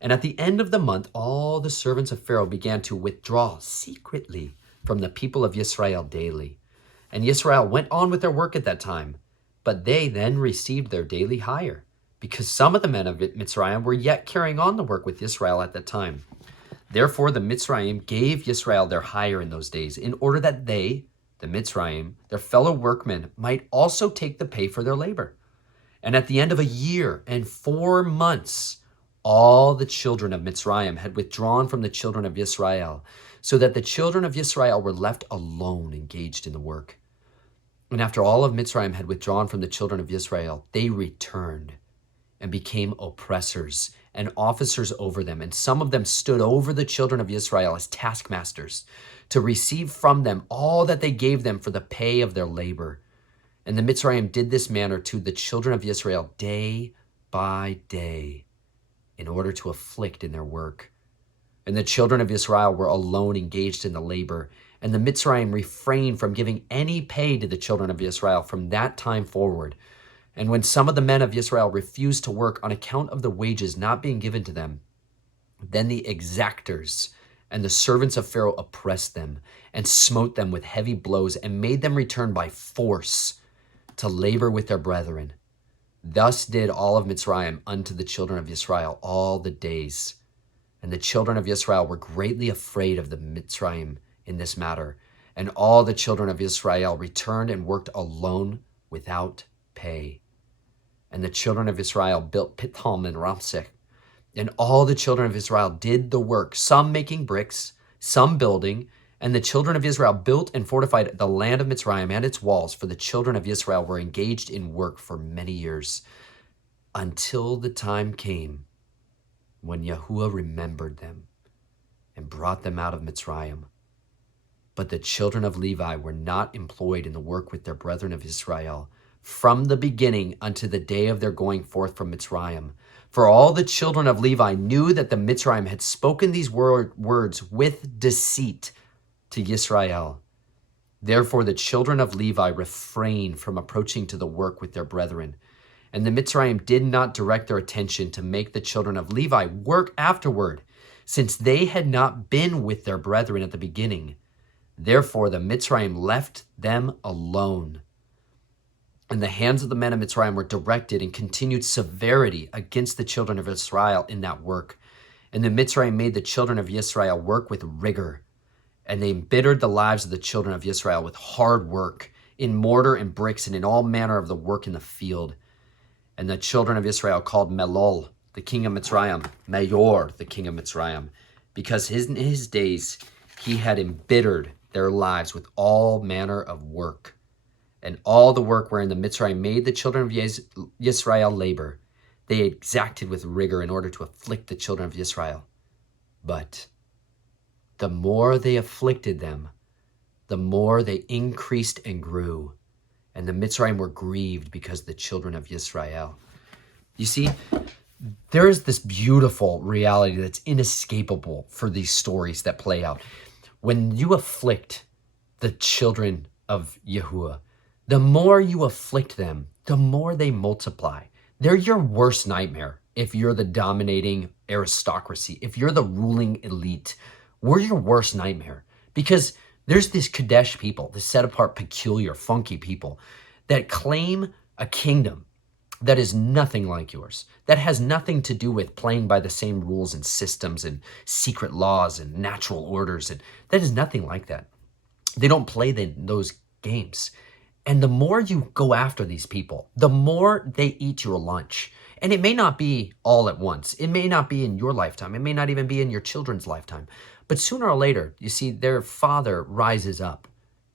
And at the end of the month, all the servants of Pharaoh began to withdraw secretly from the people of Israel daily. And Israel went on with their work at that time. But they then received their daily hire, because some of the men of Mitzrayim were yet carrying on the work with Israel at that time. Therefore the Mitzrayim gave Israel their hire in those days, in order that they, the Mitzrayim, their fellow workmen, might also take the pay for their labor. And at the end of a year and 4 months, all the children of Mitzrayim had withdrawn from the children of Israel, so that the children of Israel were left alone engaged in the work. And after all of Mitzrayim had withdrawn from the children of Israel, they returned and became oppressors and officers over them. And some of them stood over the children of Israel as taskmasters to receive from them all that they gave them for the pay of their labor. And the Mitzrayim did this manner to the children of Israel day by day in order to afflict in their work. And the children of Israel were alone engaged in the labor. And the Mitzrayim refrained from giving any pay to the children of Israel from that time forward. And when some of the men of Israel refused to work on account of the wages not being given to them, then the exactors and the servants of Pharaoh oppressed them and smote them with heavy blows and made them return by force to labor with their brethren. Thus did all of Mitzrayim unto the children of Israel all the days. And the children of Israel were greatly afraid of the Mitzrayim in this matter. And all the children of Israel returned and worked alone without pay. And the children of Israel built Pithom and Ramseh. And all the children of Israel did the work, some making bricks, some building. And the children of Israel built and fortified the land of Mitzrayim and its walls, for the children of Israel were engaged in work for many years, until the time came when Yahuwah remembered them and brought them out of Mitzrayim. But the children of Levi were not employed in the work with their brethren of Israel from the beginning unto the day of their going forth from Mitzrayim. For all the children of Levi knew that the Mitzrayim had spoken these words with deceit to Yisrael. Therefore the children of Levi refrained from approaching to the work with their brethren. And the Mitzrayim did not direct their attention to make the children of Levi work afterward, since they had not been with their brethren at the beginning. Therefore the Mitzrayim left them alone. And the hands of the men of Mitzrayim were directed and continued severity against the children of Israel in that work. And the Mitzrayim made the children of Israel work with rigor. And they embittered the lives of the children of Israel with hard work, in mortar and bricks, and in all manner of the work in the field. And the children of Israel called Melol, the king of Mitzrayim, Mayor, the king of Mitzrayim, because in his days he had embittered their lives with all manner of work. And all the work wherein the Mitzrayim made the children of Yisrael labor, they exacted with rigor in order to afflict the children of Israel. But the more they afflicted them, the more they increased and grew. And the Mitzrayim were grieved because of the children of Yisrael. You see, there is this beautiful reality that's inescapable for these stories that play out. When you afflict the children of Yahuwah, the more you afflict them, the more they multiply. They're your worst nightmare if you're the dominating aristocracy, if you're the ruling elite. We're your worst nightmare because there's this Kadesh people, the set apart, peculiar, funky people that claim a kingdom that is nothing like yours, that has nothing to do with playing by the same rules and systems and secret laws and natural orders. And that is nothing like that. They don't play those games. And the more you go after these people, the more they eat your lunch. And it may not be all at once. It may not be in your lifetime. It may not even be in your children's lifetime. But sooner or later, you see, their father rises up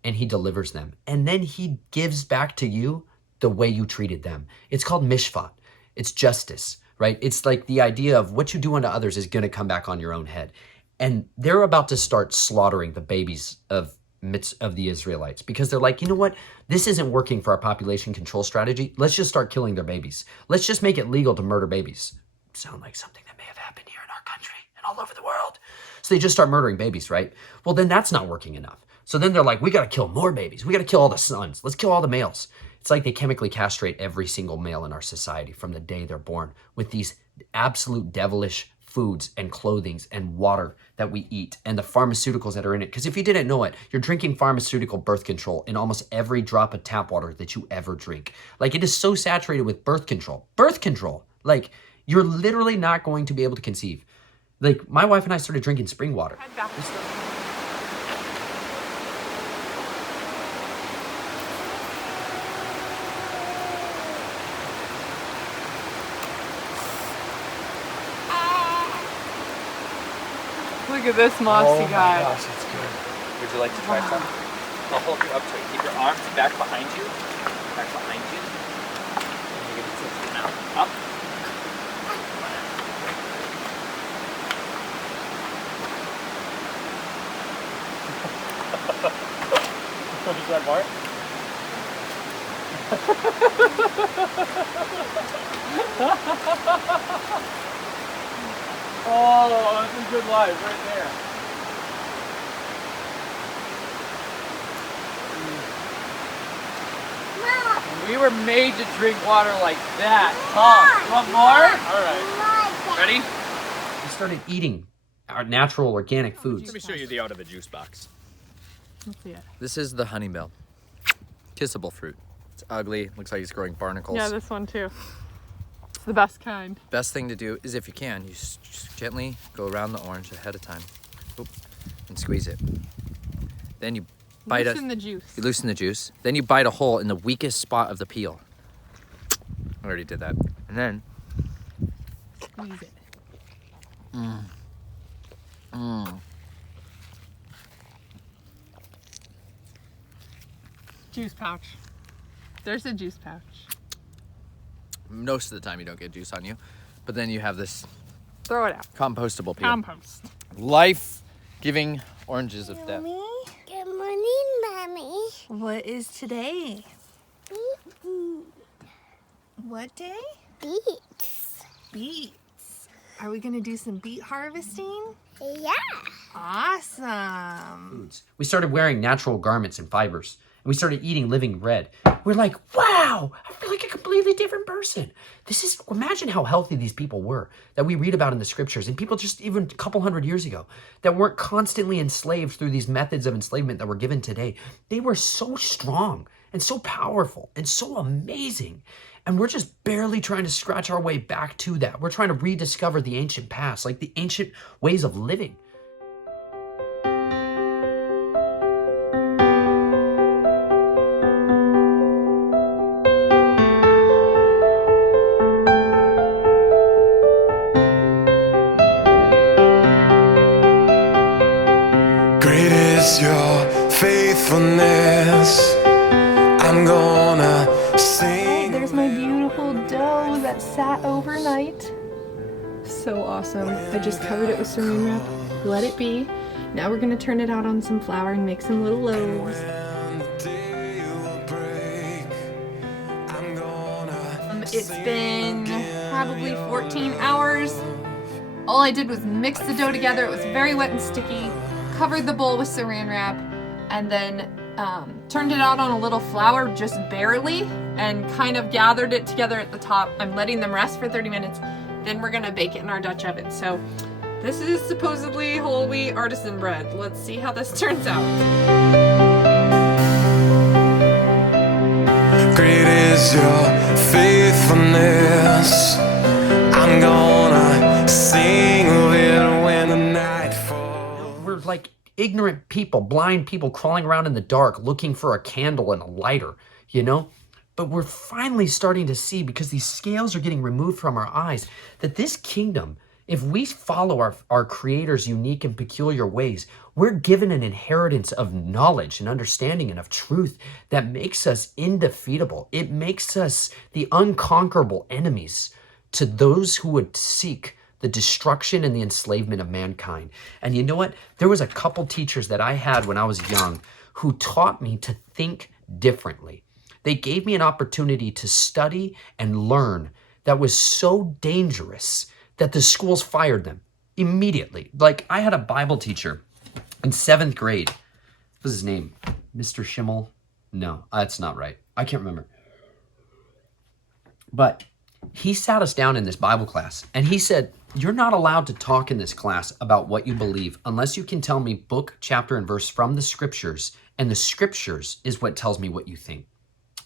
and he delivers them. And then he gives back to you the way you treated them. It's called mishpat. It's justice, right? It's like the idea of what you do unto others is going to come back on your own head. And they're about to start slaughtering the babies of the Israelites because they're like, you know what? This isn't working for our population control strategy. Let's just start killing their babies. Let's just make it legal to murder babies. Sound like something that may have happened here in our country and all over the world. So they just start murdering babies, right? Well, then that's not working enough. So then they're like, we got to kill more babies. We got to kill all the sons. Let's kill all the males. It's like they chemically castrate every single male in our society from the day they're born with these absolute devilish foods and clothings and water that we eat and the pharmaceuticals that are in it. Because if you didn't know it, you're drinking pharmaceutical birth control in almost every drop of tap water that you ever drink. Like, it is so saturated with birth control. Birth control. Like, you're literally not going to be able to conceive. Like, my wife and I started drinking spring water. Look at this mossy guy. Oh my gosh, it's good. Would you like to try some? I'll hold you up to it. Keep your arms back behind you. Back behind you. And you're going to tilt your mouth up. What is that, Bart? Oh, that's a good life right there. We were made to drink water like that, huh? You want more? All right. Ready? We started eating our natural organic foods. Let me show you the out of the juice box. Let's see it. This is the honeybell. Kissable fruit. It's ugly. Looks like it's growing barnacles. Yeah, this one too. It's the best kind. Best thing to do is, if you can, you just gently go around the orange ahead of time. Oop, and squeeze it. Then you bite Loosen the juice. You loosen the juice. Then you bite a hole in the weakest spot of the peel. I already did that. And then Squeeze it. Juice pouch. There's a juice pouch. most of the time you don't get juice on you. But then you have this Throw it out. compostable peel. Compost. Life-giving oranges of death. Good morning, Mommy. What is today? Beets. What day? Beets. Beets. Are we gonna do some beet harvesting? Yeah. Awesome. Foods. We started wearing natural garments and fibers, and we started eating living bread. We're like, wow, I feel like a completely different person. Imagine how healthy these people were that we read about in the scriptures, and people just even a couple hundred years ago that weren't constantly enslaved through these methods of enslavement that we're given today. They were so strong and so powerful and so amazing. And we're just barely trying to scratch our way back to that. We're trying to rediscover the ancient past, like the ancient ways of living. Great is your faithfulness. I'm gonna sing. There's my beautiful dough that sat overnight. So awesome. I just covered it with saran wrap, let it be. Now we're gonna turn it out on some flour and make some little loaves. It's been probably 14 hours. All I did was mix the dough together. It was very wet and sticky. Covered the bowl with saran wrap and then turned it out on a little flour just barely and kind of gathered it together at the top. I'm letting them rest for 30 minutes. Then we're gonna bake it in our Dutch oven. So this is supposedly whole wheat artisan bread. Let's see how this turns out. Great is your faithfulness. I'm gonna sing of it when the night falls. We're like ignorant people, blind people crawling around in the dark looking for a candle and a lighter, you know? But we're finally starting to see, because these scales are getting removed from our eyes, that this kingdom, if we follow our Creator's unique and peculiar ways, we're given an inheritance of knowledge and understanding and of truth that makes us indefeatable. It makes us the unconquerable enemies to those who would seek the destruction and the enslavement of mankind. And you know what? There was a couple teachers that I had when I was young who taught me to think differently. They gave me an opportunity to study and learn that was so dangerous that the schools fired them immediately. Like, I had a Bible teacher in 7th grade. What was his name? Mr. Schimmel? No, that's not right. I can't remember. But he sat us down in this Bible class and he said, you're not allowed to talk in this class about what you believe unless you can tell me book, chapter, and verse from the scriptures, and the scriptures is what tells me what you think.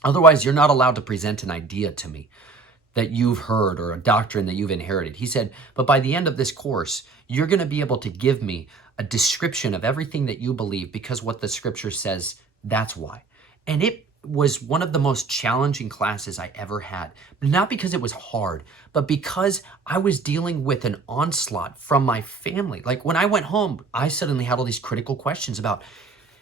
Otherwise, you're not allowed to present an idea to me that you've heard or a doctrine that you've inherited. He said, but by the end of this course, you're going to be able to give me a description of everything that you believe, because what the scripture says, that's why. And it was one of the most challenging classes I ever had. Not because it was hard, but because I was dealing with an onslaught from my family. Like, when I went home, I suddenly had all these critical questions about,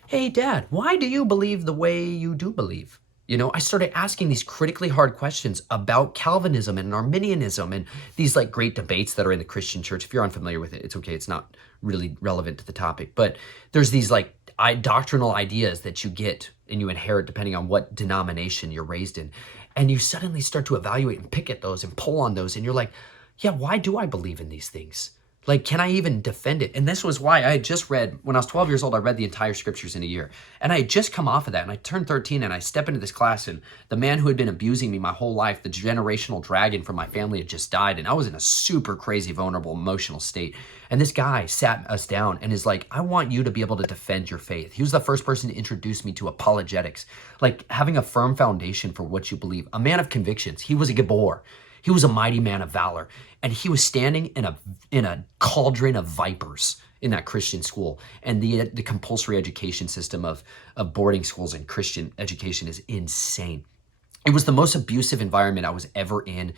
hey, Dad, why do you believe the way you do believe? You know, I started asking these critically hard questions about Calvinism and Arminianism and these like great debates that are in the Christian church. If you're unfamiliar with it, it's okay. It's not really relevant to the topic. But there's these like doctrinal ideas that you get and you inherit depending on what denomination you're raised in. And you suddenly start to evaluate and pick at those and pull on those. And you're like, yeah, why do I believe in these things? Like, can I even defend it? And this was why I had just read, when I was 12 years old, I read the entire scriptures in a year. And I had just come off of that, and I turned 13, and I step into this class, and the man who had been abusing me my whole life, the generational dragon from my family, had just died, and I was in a super crazy, vulnerable, emotional state. And this guy sat us down and is like, I want you to be able to defend your faith. He was the first person to introduce me to apologetics, like having a firm foundation for what you believe. A man of convictions. He was a Gabor. He was a mighty man of valor, and he was standing in a cauldron of vipers, in that Christian school. And the compulsory education system of boarding schools and Christian education is insane. It was the most abusive environment I was ever in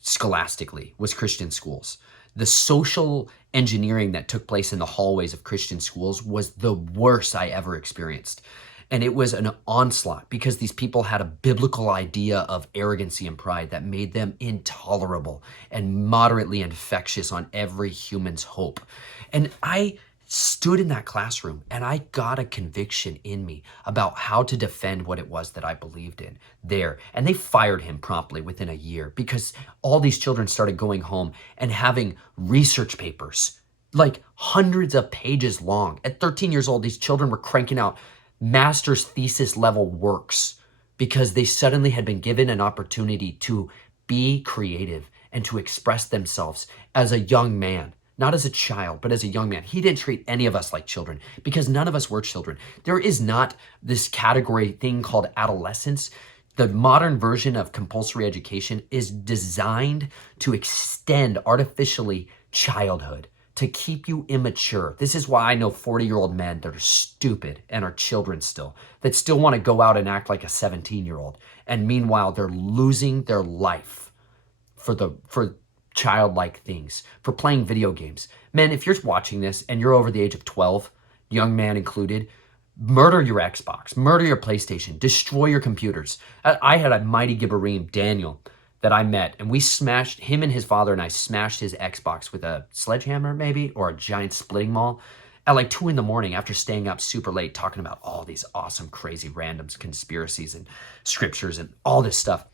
scholastically, was Christian schools. The social engineering that took place in the hallways of Christian schools was the worst I ever experienced. And it was an onslaught because these people had a biblical idea of arrogancy and pride that made them intolerable and moderately infectious on every human's hope. And I stood in that classroom and I got a conviction in me about how to defend what it was that I believed in there. And they fired him promptly within a year because all these children started going home and having research papers, like hundreds of pages long. At 13 years old, these children were cranking out master's thesis level works because they suddenly had been given an opportunity to be creative and to express themselves as a young man. Not as a child, but as a young man. He didn't treat any of us like children because none of us were children. There is not this category thing called adolescence. The modern version of compulsory education is designed to extend artificially childhood, to keep you immature. This is why I know 40-year-old men that are stupid and are children still, that still want to go out and act like a 17-year-old. And meanwhile, they're losing their life for childlike things, for playing video games. Men, if you're watching this and you're over the age of 12, young man included, murder your Xbox, murder your PlayStation, destroy your computers. I had a mighty Gibberim, Daniel, that I met, and we smashed, him and his father and I smashed his Xbox with a sledgehammer maybe, or a giant splitting maul at like 2 a.m. after staying up super late talking about all these awesome, crazy, random conspiracies and scriptures and all this stuff.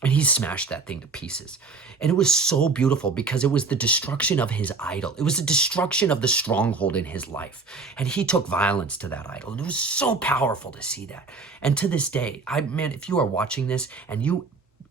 And he smashed that thing to pieces. And it was so beautiful because it was the destruction of his idol. It was the destruction of the stronghold in his life. And he took violence to that idol. And it was so powerful to see that. And to this day, man, if you are watching this and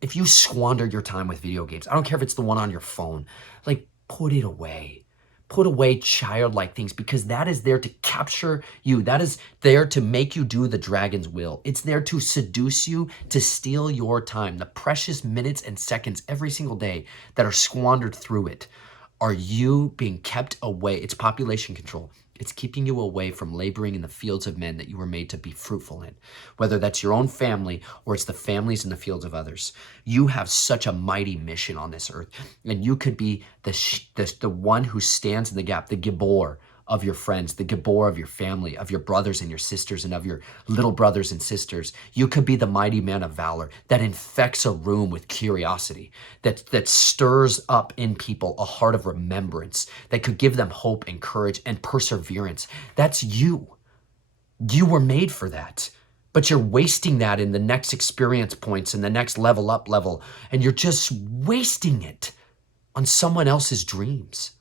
if you squander your time with video games, I don't care if it's the one on your phone, like put it away. Put away childlike things because that is there to capture you. That is there to make you do the dragon's will. It's there to seduce you, to steal your time. The precious minutes and seconds every single day that are squandered through it are you being kept away. It's population control. It's keeping you away from laboring in the fields of men that you were made to be fruitful in, whether that's your own family or it's the families in the fields of others. You have such a mighty mission on this earth, and you could be the one who stands in the gap, the Gibor of your friends, the Gibor of your family, of your brothers and your sisters, and of your little brothers and sisters. You could be the mighty man of valor that infects a room with curiosity, that stirs up in people a heart of remembrance, that could give them hope and courage and perseverance. That's you. You were made for that. But you're wasting that in the next experience points and the next level up level, and you're just wasting it on someone else's dreams.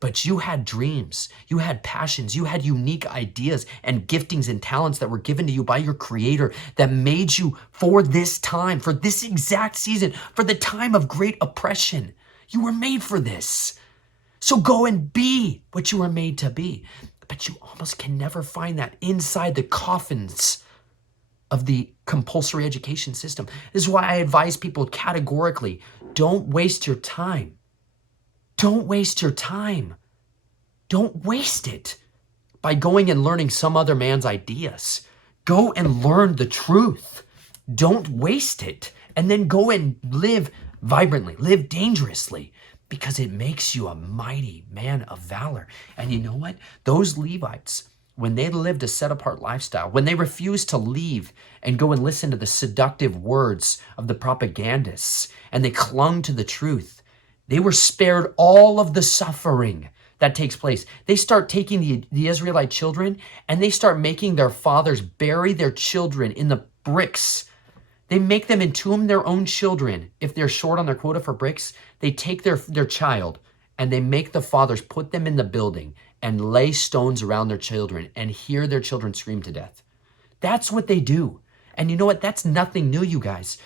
But you had dreams, you had passions, you had unique ideas and giftings and talents that were given to you by your Creator that made you for this time, for this exact season, for the time of great oppression. You were made for this. So go and be what you were made to be. But you almost can never find that inside the coffins of the compulsory education system. This is why I advise people categorically, don't waste your time. Don't waste your time. Don't waste it by going and learning some other man's ideas. Go and learn the truth. Don't waste it. And then go and live vibrantly, live dangerously, because it makes you a mighty man of valor. And you know what? Those Levites, when they lived a set-apart lifestyle, when they refused to leave and go and listen to the seductive words of the propagandists, and they clung to the truth, they were spared all of the suffering that takes place. They start taking the Israelite children and they start making their fathers bury their children in the bricks. They make them entomb their own children. If they're short on their quota for bricks, they take their child and they make the fathers put them in the building and lay stones around their children and hear their children scream to death. That's what they do. And you know what? That's nothing new, you guys.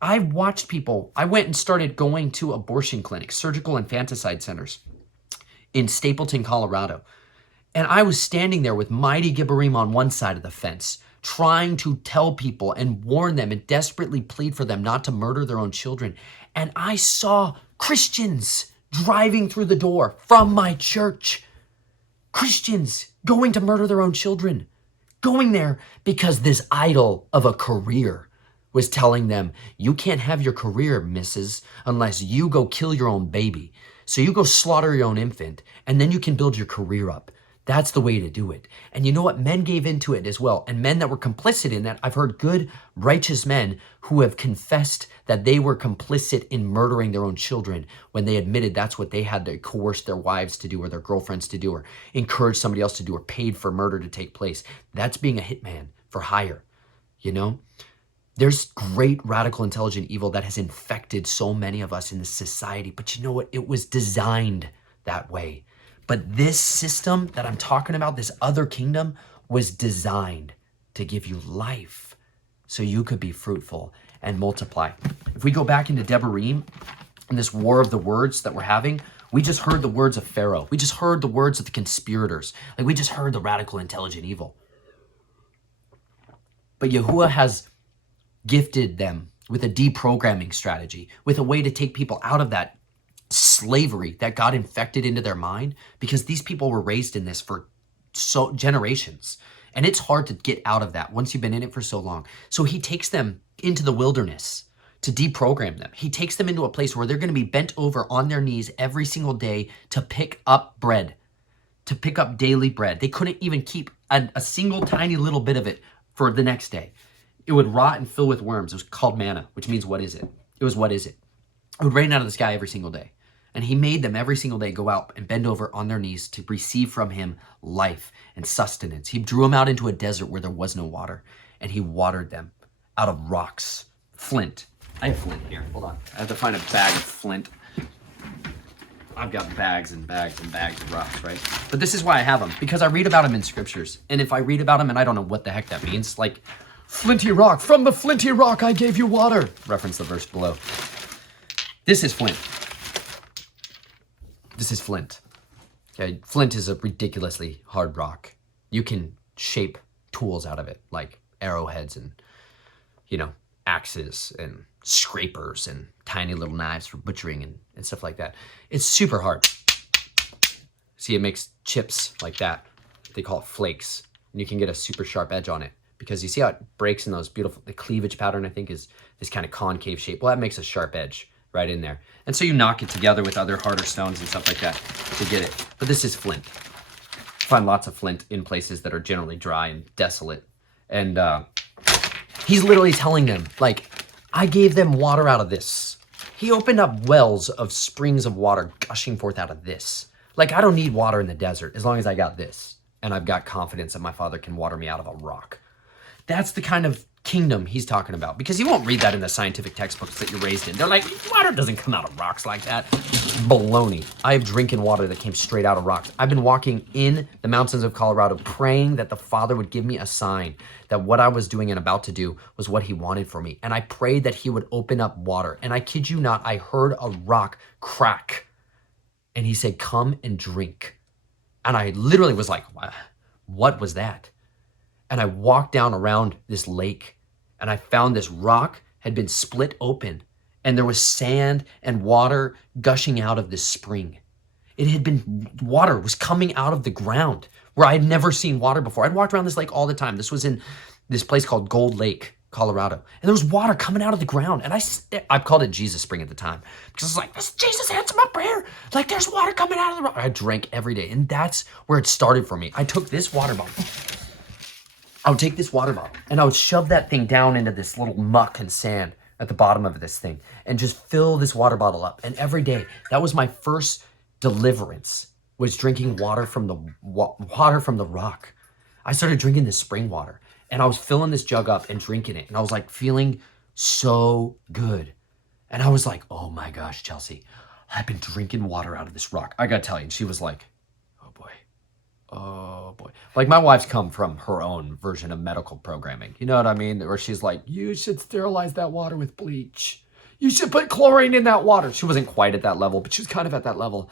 I watched people. I went and started going to abortion clinics, surgical infanticide centers in Stapleton, Colorado. And I was standing there with mighty Gibberim on one side of the fence, trying to tell people and warn them and desperately plead for them not to murder their own children. And I saw Christians driving through the door from my church. Christians going to murder their own children, going there because this idol of a career was telling them, you can't have your career, missus, unless you go kill your own baby. So you go slaughter your own infant, and then you can build your career up. That's the way to do it. And you know what? Men gave into it as well. And men that were complicit in that, I've heard good, righteous men who have confessed that they were complicit in murdering their own children when they admitted that's what they had to coerce their wives to do or their girlfriends to do or encourage somebody else to do or paid for murder to take place. That's being a hitman for hire, you know? There's great radical intelligent evil that has infected so many of us in this society. But you know what? It was designed that way. But this system that I'm talking about, this other kingdom, was designed to give you life so you could be fruitful and multiply. If we go back into Devarim and this war of the words that we're having, we just heard the words of Pharaoh. We just heard the words of the conspirators. Like we just heard the radical intelligent evil. But Yahuwah has gifted them with a deprogramming strategy, with a way to take people out of that slavery that got infected into their mind, because these people were raised in this for generations. And it's hard to get out of that once you've been in it for so long. So he takes them into the wilderness to deprogram them. He takes them into a place where they're going to be bent over on their knees every single day to pick up bread, to pick up daily bread. They couldn't even keep a single tiny little bit of it for the next day. It would rot and fill with worms. It was called manna, which means what is it? It was what is it? It would rain out of the sky every single day. And he made them every single day go out and bend over on their knees to receive from him life and sustenance. He drew them out into a desert where there was no water, and he watered them out of rocks, flint. I have flint here. Hold on. I have to find a bag of flint. I've got bags and bags and bags of rocks, right? But this is why I have them, because I read about them in scriptures. And if I read about them and I don't know what the heck that means, like, flinty rock, from the flinty rock I gave you water. Reference the verse below. This is flint. This is flint. Okay, flint is a ridiculously hard rock. You can shape tools out of it, like arrowheads and, you know, axes and scrapers and tiny little knives for butchering and stuff like that. It's super hard. See, it makes chips like that. They call it flakes. And you can get a super sharp edge on it. Because you see how it breaks in those beautiful, the cleavage pattern, I think, is this kind of concave shape. Well, that makes a sharp edge right in there. And so you knock it together with other harder stones and stuff like that to get it. But this is flint. You find lots of flint in places that are generally dry and desolate. And he's literally telling them, like, I gave them water out of this. He opened up wells of springs of water gushing forth out of this. Like, I don't need water in the desert as long as I got this. And I've got confidence that my Father can water me out of a rock. That's the kind of kingdom he's talking about, because you won't read that in the scientific textbooks that you're raised in. They're like, water doesn't come out of rocks like that. Baloney. I have drinking water that came straight out of rocks. I've been walking in the mountains of Colorado praying that the Father would give me a sign that what I was doing and about to do was what he wanted for me. And I prayed that he would open up water. And I kid you not, I heard a rock crack. And he said, come and drink. And I literally was like, what was that? And I walked down around this lake and I found this rock had been split open and there was sand and water gushing out of this spring. It had been, water was coming out of the ground where I'd never seen water before. I'd walked around this lake all the time. This was in this place called Gold Lake, Colorado. And there was water coming out of the ground. And I called it Jesus Spring at the time because I was like, this Jesus answered my prayer. Like, there's water coming out of the rock. I drank every day. And that's where it started for me. I took this water bottle. I would take this water bottle and I would shove that thing down into this little muck and sand at the bottom of this thing and just fill this water bottle up. And every day, that was my first deliverance, was drinking water from the rock. I started drinking this spring water and I was filling this jug up and drinking it. And I was like feeling so good. And I was like, oh my gosh, Chelsea, I've been drinking water out of this rock. I gotta tell you. And she was like, oh boy. Like, my wife's come from her own version of medical programming. You know what I mean? Where she's like, you should sterilize that water with bleach. You should put chlorine in that water. She wasn't quite at that level, but she was kind of at that level.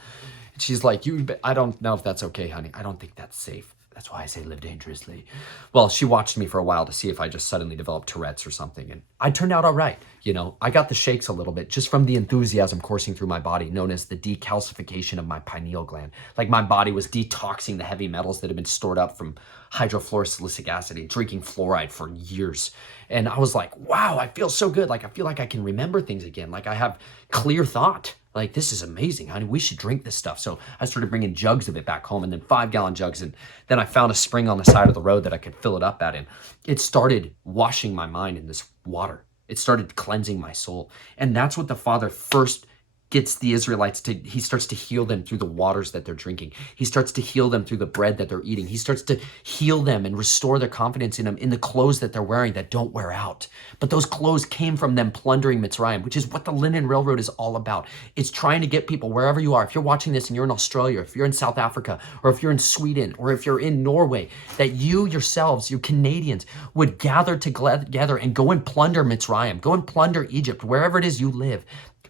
And she's like, I don't know if that's okay, honey. I don't think that's safe. That's why I say live dangerously. Well, she watched me for a while to see if I just suddenly developed Tourette's or something. And I turned out all right. You know, I got the shakes a little bit just from the enthusiasm coursing through my body, known as the decalcification of my pineal gland. Like my body was detoxing the heavy metals that had been stored up from hydrofluorosilicic acid and drinking fluoride for years. And I was like, wow, I feel so good. Like I feel like I can remember things again. Like I have clear thought. Like, this is amazing, honey. We should drink this stuff. So I started bringing jugs of it back home, and then 5-gallon jugs. And then I found a spring on the side of the road that I could fill it up at. And it started washing my mind in this water. It started cleansing my soul. And that's what the Father first gets the Israelites to, he starts to heal them through the waters that they're drinking. He starts to heal them through the bread that they're eating. He starts to heal them and restore their confidence in them in the clothes that they're wearing that don't wear out. But those clothes came from them plundering Mitzrayim, which is what the Linen Railroad is all about. It's trying to get people wherever you are. If you're watching this and you're in Australia, if you're in South Africa, or if you're in Sweden, or if you're in Norway, that you yourselves, you Canadians, would gather together and go and plunder Mitzrayim, go and plunder Egypt, wherever it is you live.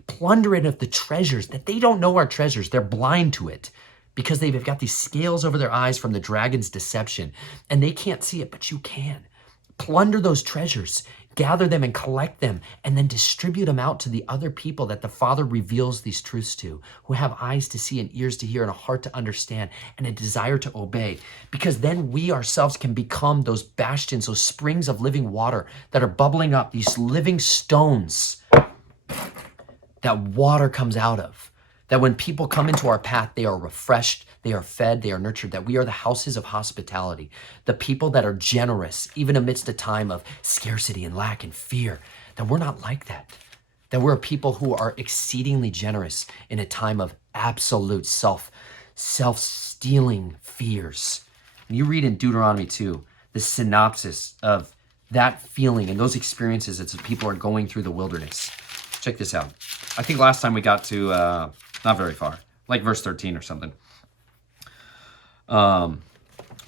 Plunder it of the treasures that they don't know are treasures. They're blind to it because they've got these scales over their eyes from the dragon's deception and they can't see it, but you can. Plunder those treasures, gather them and collect them, and then distribute them out to the other people that the Father reveals these truths to, who have eyes to see and ears to hear and a heart to understand and a desire to obey. Because then we ourselves can become those bastions, those springs of living water that are bubbling up, these living stones that water comes out of, that when people come into our path, they are refreshed, they are fed, they are nurtured, that we are the houses of hospitality, the people that are generous, even amidst a time of scarcity and lack and fear, that we're not like that we're people who are exceedingly generous in a time of absolute self-stealing fears. And you read in Deuteronomy 2, the synopsis of that feeling and those experiences as people are going through the wilderness. Check this out. I think last time we got to, not very far, like verse 13 or something.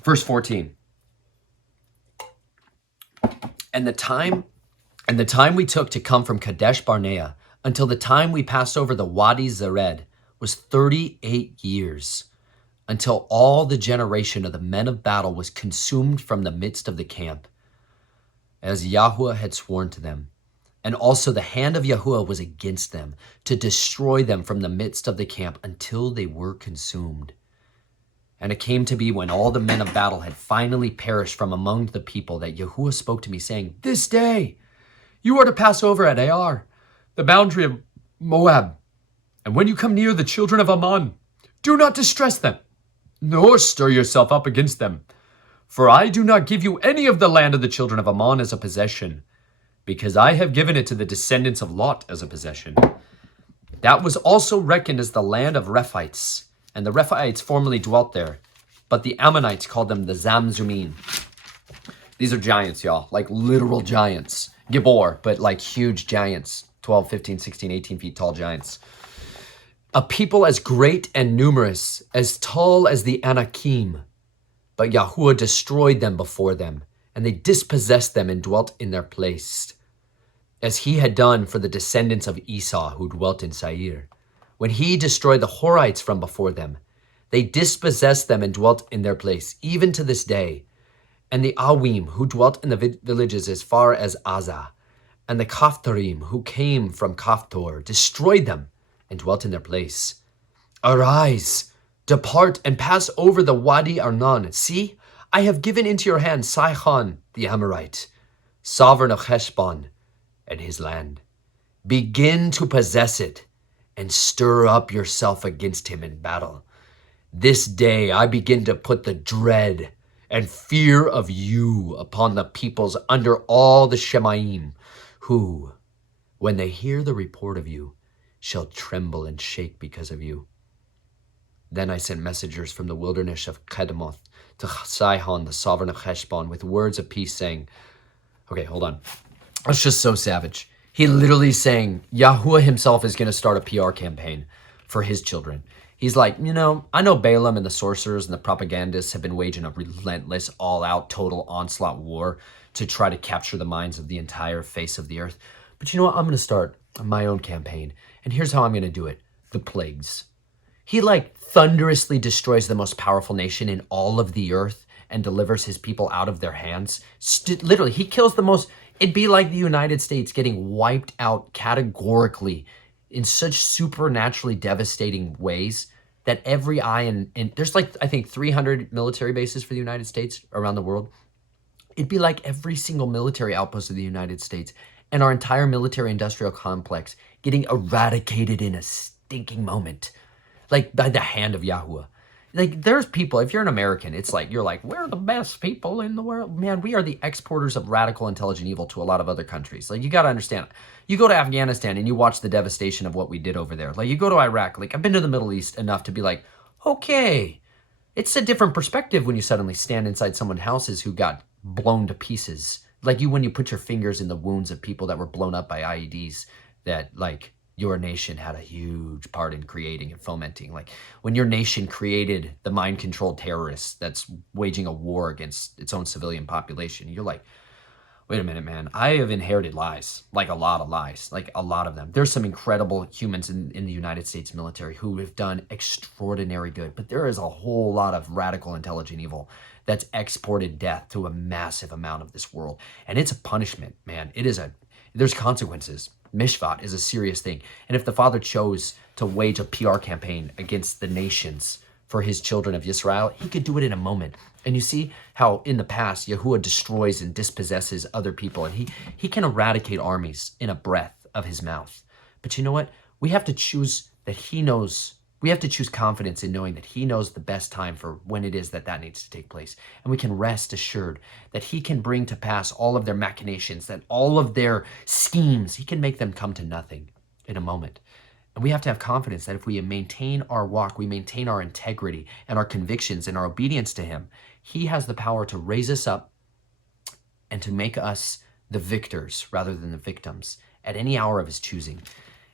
Verse 14. And the time we took to come from Kadesh Barnea until the time we passed over the Wadi Zered was 38 years, until all the generation of the men of battle was consumed from the midst of the camp, as Yahuwah had sworn to them. And also the hand of Yahuwah was against them, to destroy them from the midst of the camp until they were consumed. And it came to be when all the men of battle had finally perished from among the people that Yahuwah spoke to me, saying, "This day you are to pass over at Ar, the boundary of Moab. And when you come near the children of Ammon, do not distress them, nor stir yourself up against them. For I do not give you any of the land of the children of Ammon as a possession, because I have given it to the descendants of Lot as a possession. That was also reckoned as the land of Rephites, and the Rephaites formerly dwelt there, but the Ammonites called them the Zamzummim." These are giants, y'all, like literal giants. Gibor, but like huge giants, 12, 15, 16, 18 feet tall giants. "A people as great and numerous, as tall as the Anakim. But Yahuwah destroyed them before them, and they dispossessed them and dwelt in their place, as he had done for the descendants of Esau who dwelt in Seir. When he destroyed the Horites from before them, they dispossessed them and dwelt in their place, even to this day. And the Awim who dwelt in the villages as far as Azah, and the Kaphtorim who came from Kaphtor, destroyed them and dwelt in their place. Arise, depart, and pass over the Wadi Arnon. See, I have given into your hand Sihon the Amorite, sovereign of Heshbon, and his land. Begin to possess it, and stir up yourself against him in battle. This day I begin to put the dread and fear of you upon the peoples under all the Shemaim, who, when they hear the report of you, shall tremble and shake because of you. Then I sent messengers from the wilderness of Kedemoth to Sihon, the sovereign of Heshbon, with words of peace, saying," okay, hold on. That's just so savage. He literally saying Yahuwah himself is going to start a PR campaign for his children. He's like, you know, I know Balaam and the sorcerers and the propagandists have been waging a relentless, all-out, total onslaught war to try to capture the minds of the entire face of the earth. But you know what? I'm going to start my own campaign. And here's how I'm going to do it. The plagues. He like thunderously destroys the most powerful nation in all of the earth and delivers his people out of their hands. Literally, he kills the most. It'd be like the United States getting wiped out categorically in such supernaturally devastating ways that every eye and there's like, I think 300 military bases for the United States around the world. It'd be like every single military outpost of the United States and our entire military industrial complex getting eradicated in a stinking moment, like by the hand of Yahuwah. Like there's people, if you're an American, it's like, you're like, we're the best people in the world. Man, we are the exporters of radical intelligent evil to a lot of other countries. Like you got to understand, you go to Afghanistan and you watch the devastation of what we did over there. Like you go to Iraq, like I've been to the Middle East enough to be like, okay, it's a different perspective when you suddenly stand inside someone's houses who got blown to pieces. Like when you put your fingers in the wounds of people that were blown up by IEDs that like your nation had a huge part in creating and fomenting. Like when your nation created the mind-controlled terrorists that's waging a war against its own civilian population, you're like, wait a minute, man, I have inherited lies, like a lot of lies, like a lot of them. There's some incredible humans in the United States military who have done extraordinary good, but there is a whole lot of radical intelligent evil that's exported death to a massive amount of this world. And it's a punishment, man. There's consequences. Mishvat is a serious thing. And if the Father chose to wage a PR campaign against the nations for his children of Israel, he could do it in a moment. And you see how in the past, Yahuwah destroys and dispossesses other people, and he can eradicate armies in a breath of his mouth. But you know what? We have to choose that he knows. We have to choose confidence in knowing that he knows the best time for when it is that needs to take place. And we can rest assured that he can bring to pass all of their machinations, that all of their schemes, he can make them come to nothing in a moment. And we have to have confidence that if we maintain our walk, we maintain our integrity and our convictions and our obedience to him, he has the power to raise us up and to make us the victors rather than the victims at any hour of his choosing.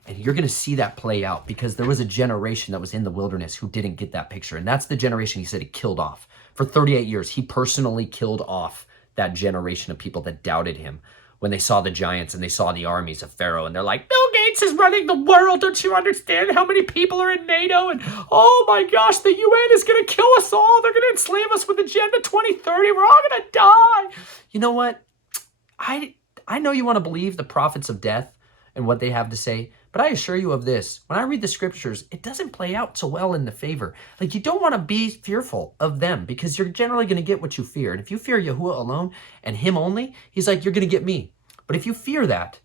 And you're going to see that play out because there was a generation that was in the wilderness who didn't get that picture. And that's the generation he said he killed off. For 38 years, he personally killed off that generation of people that doubted him when they saw the giants and they saw the armies of Pharaoh. And they're like, Bill Gates is running the world. Don't you understand how many people are in NATO? And oh my gosh, the UN is going to kill us all. They're going to enslave us with Agenda 2030. We're all going to die. You know what? I know you want to believe the prophets of death and what they have to say. But I assure you of this, when I read the scriptures, it doesn't play out so well in the favor. Like you don't want to be fearful of them because you're generally going to get what you fear. And if you fear Yahuwah alone and him only, he's like, you're going to get me. But if you fear that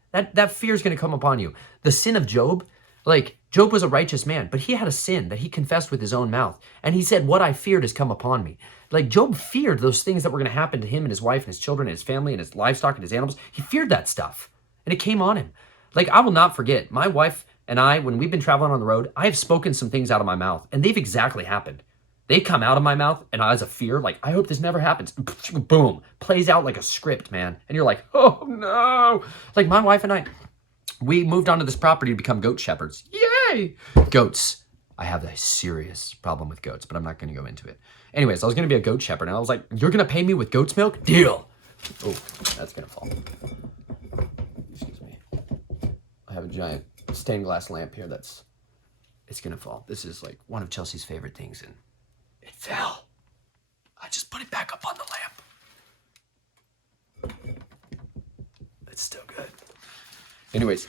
fear is going to come upon you. The sin of Job, like Job was a righteous man, but he had a sin that he confessed with his own mouth. And he said, what I feared has come upon me. Like Job feared those things that were going to happen to him and his wife and his children and his family and his livestock and his animals. He feared that stuff and it came on him. Like, I will not forget, my wife and I, when we've been traveling on the road, I have spoken some things out of my mouth, and they've exactly happened. They come out of my mouth, and as a fear, like, I hope this never happens. Boom. Plays out like a script, man. And you're like, oh, no. Like, my wife and I, we moved onto this property to become goat shepherds. Yay! Goats. I have a serious problem with goats, but I'm not going to go into it. Anyways, I was going to be a goat shepherd, and I was like, you're going to pay me with goat's milk? Deal. Oh, that's going to fall. I have a giant stained glass lamp here it's gonna fall. This is like one of Chelsea's favorite things and it fell. I just put it back up on the lamp. It's still good. Anyways,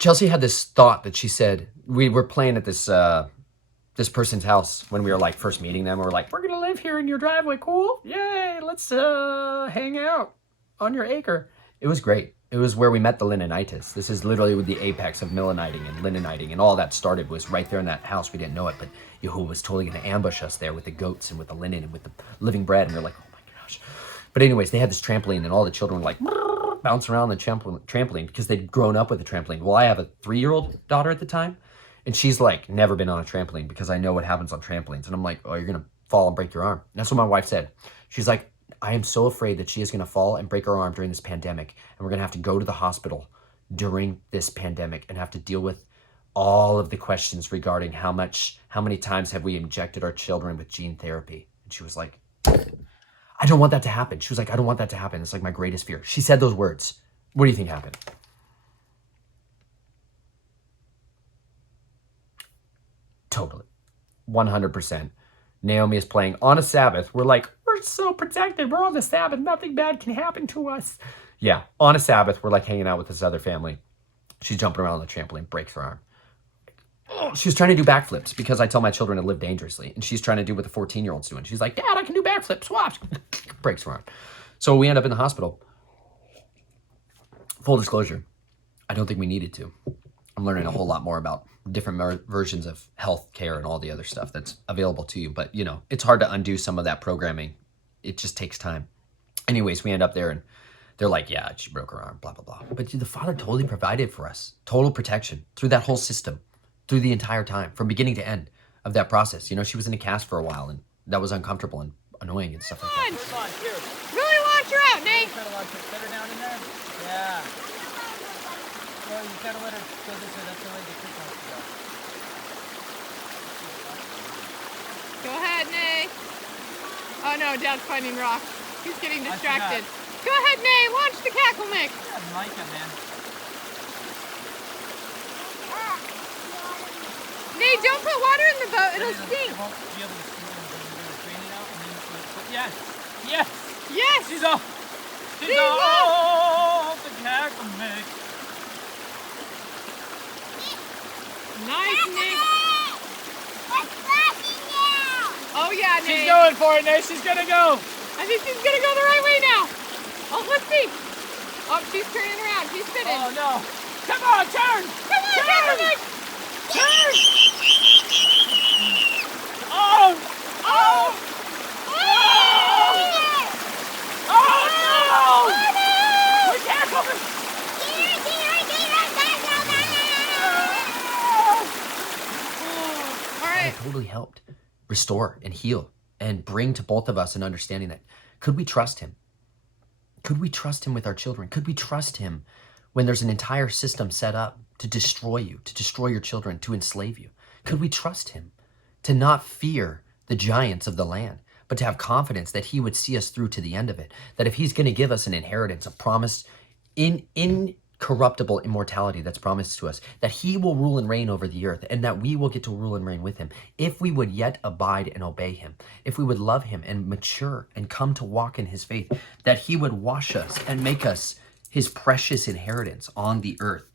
Chelsea had this thought that she said, we were playing at this person's house when we were like first meeting them. We were like, we're gonna live here in your driveway, cool? Yay, let's hang out on your acre. It was great. It was where we met the LInenites. This is literally with the apex of Mileniting and Lineniting, and all that started was right there in that house. We didn't know it, but Yahuwah was totally going to ambush us there with the goats and with the linen and with the living bread, and we're like, oh my gosh. But anyways, they had this trampoline, and all the children were like, bounce around the trampoline because they'd grown up with the trampoline. Well, I have a 3-year-old daughter at the time, and she's like, never been on a trampoline because I know what happens on trampolines. And I'm like, oh, you're going to fall and break your arm. And that's what my wife said. She's like, I am so afraid that she is going to fall and break her arm during this pandemic. And we're going to have to go to the hospital during this pandemic and have to deal with all of the questions regarding how many times have we injected our children with gene therapy. And she was like, I don't want that to happen. She was like, I don't want that to happen. It's like my greatest fear. She said those words. What do you think happened? Totally. 100%. Naomi is playing on a Sabbath. We're like, we're so protected. We're on the Sabbath. Nothing bad can happen to us. Yeah, on a Sabbath, we're like hanging out with this other family. She's jumping around on the trampoline, breaks her arm. She was trying to do backflips because I tell my children to live dangerously. And she's trying to do what the 14-year-old's doing. She's like, Dad, I can do backflips. Watch. Breaks her arm. So we end up in the hospital. Full disclosure, I don't think we needed to. I'm learning a whole lot more about different versions of health care and all the other stuff that's available to you. But, you know, it's hard to undo some of that programming. It just takes time. Anyways, we end up there and they're like, yeah, she broke her arm, blah, blah, blah. But the Father totally provided for us. Total protection through that whole system, through the entire time, from beginning to end of that process. You know, she was in a cast for a while and that was uncomfortable and annoying and stuff like that. Really launch her out, Nate. Set her down in there. Yeah. Well, you gotta let her go this way. That's the way the creek wants to go. Go ahead, Nay. Oh no, Dad's finding rocks. He's getting distracted. Go ahead, Nay. Launch the cackle mix. Yeah, Micah, man. Nay, don't put water in the boat. It'll stink. It won't be able to drain it out and then yes. Yes. Yes. She's off. She's off the cackle mix. Nice, Nick. Oh yeah, Nate. She's going for it, Nate. She's gonna go. I think she's gonna go the right way now. Oh, let's see. Oh, she's turning around. She's spinning. Oh no. Come on, turn. Come on, turn. Nick. Turn. Oh. Oh. Oh. Oh no. We can't come in. It totally helped restore and heal and bring to both of us an understanding that could we trust him? Could we trust him with our children? Could we trust him when there's an entire system set up to destroy you, to destroy your children, to enslave you? Could we trust him to not fear the giants of the land, but to have confidence that he would see us through to the end of it? That if he's going to give us an inheritance, a promise incorruptible immortality that's promised to us, that he will rule and reign over the earth and that we will get to rule and reign with him if we would yet abide and obey him, if we would love him and mature and come to walk in his faith, that he would wash us and make us his precious inheritance on the earth.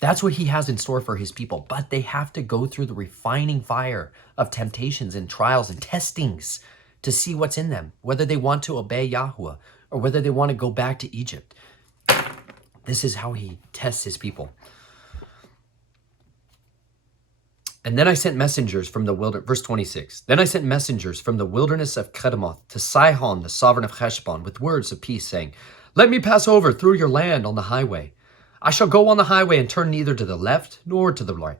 That's what he has in store for his people, but they have to go through the refining fire of temptations and trials and testings to see what's in them, whether they want to obey Yahuwah or whether they want to go back to Egypt. This is how he tests his people. And then I sent messengers from the wilderness, verse 26. Then I sent messengers from the wilderness of Kedemoth to Sihon, the sovereign of Heshbon, with words of peace, saying, let me pass over through your land on the highway. I shall go on the highway and turn neither to the left nor to the right.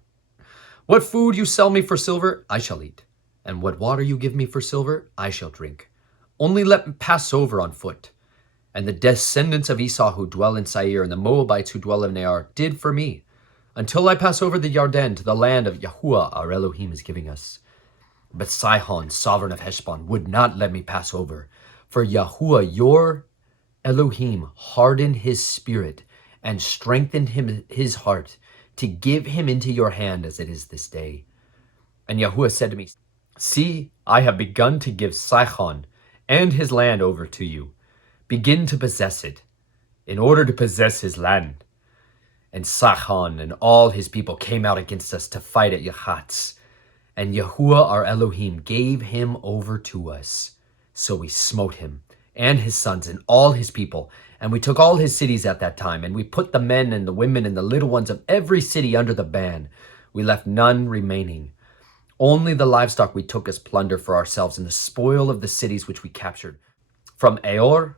What food you sell me for silver, I shall eat. And what water you give me for silver, I shall drink. Only let me pass over on foot. And the descendants of Esau who dwell in Seir and the Moabites who dwell in Near did for me, until I pass over the Yarden to the land of Yahuwah our Elohim is giving us. But Sihon, sovereign of Heshbon, would not let me pass over, for Yahuwah your Elohim hardened his spirit and strengthened his heart to give him into your hand as it is this day. And Yahuwah said to me, see, I have begun to give Sihon and his land over to you. Begin to possess it, in order to possess his land. And Sihon and all his people came out against us to fight at Yahatz. And Yahuwah our Elohim gave him over to us. So we smote him and his sons and all his people. And we took all his cities at that time. And we put the men and the women and the little ones of every city under the ban. We left none remaining. Only the livestock we took as plunder for ourselves and the spoil of the cities which we captured. From Aor,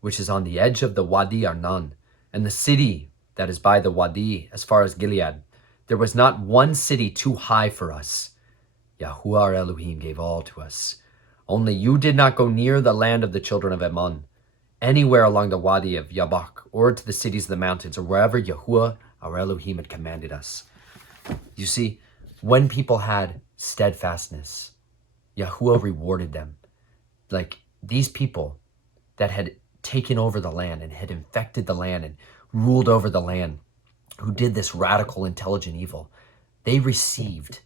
which is on the edge of the Wadi Arnon, and the city that is by the Wadi as far as Gilead, there was not one city too high for us. Yahuwah our Elohim gave all to us. Only you did not go near the land of the children of Ammon, anywhere along the Wadi of Yabak, or to the cities of the mountains, or wherever Yahuwah our Elohim had commanded us. You see, when people had steadfastness, Yahuwah rewarded them. Like these people that had taken over the land and had infected the land and ruled over the land, who did this radical, intelligent evil, they received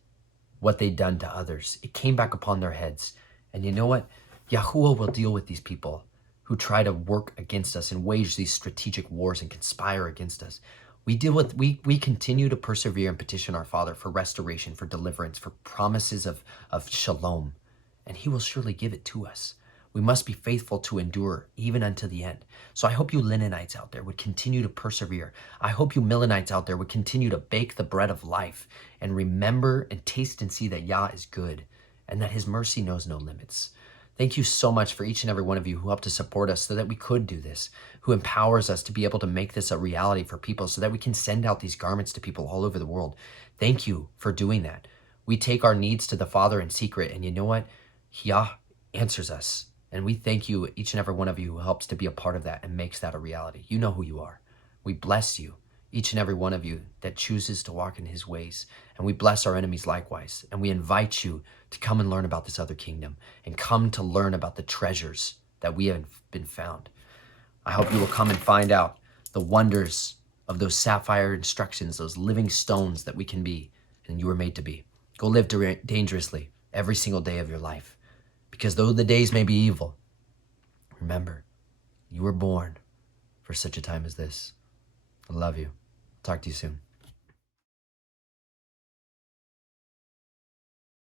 what they'd done to others. It came back upon their heads. And you know what? Yahuwah will deal with these people who try to work against us and wage these strategic wars and conspire against us. We continue to persevere and petition our Father for restoration, for deliverance, for promises of shalom, and he will surely give it to us. We must be faithful to endure even unto the end. So I hope you LInenites out there would continue to persevere. I hope you Millenites out there would continue to bake the bread of life and remember and taste and see that Yah is good and that his mercy knows no limits. Thank you so much for each and every one of you who helped to support us so that we could do this, who empowers us to be able to make this a reality for people so that we can send out these garments to people all over the world. Thank you for doing that. We take our needs to the Father in secret, and you know what? Yah answers us. And we thank you, each and every one of you who helps to be a part of that and makes that a reality. You know who you are. We bless you, each and every one of you that chooses to walk in his ways. And we bless our enemies likewise. And we invite you to come and learn about this other kingdom and come to learn about the treasures that we have been found. I hope you will come and find out the wonders of those sapphire instructions, those living stones that we can be and you were made to be. Go live dangerously every single day of your life. Because though the days may be evil, remember, you were born for such a time as this. I love you. Talk to you soon.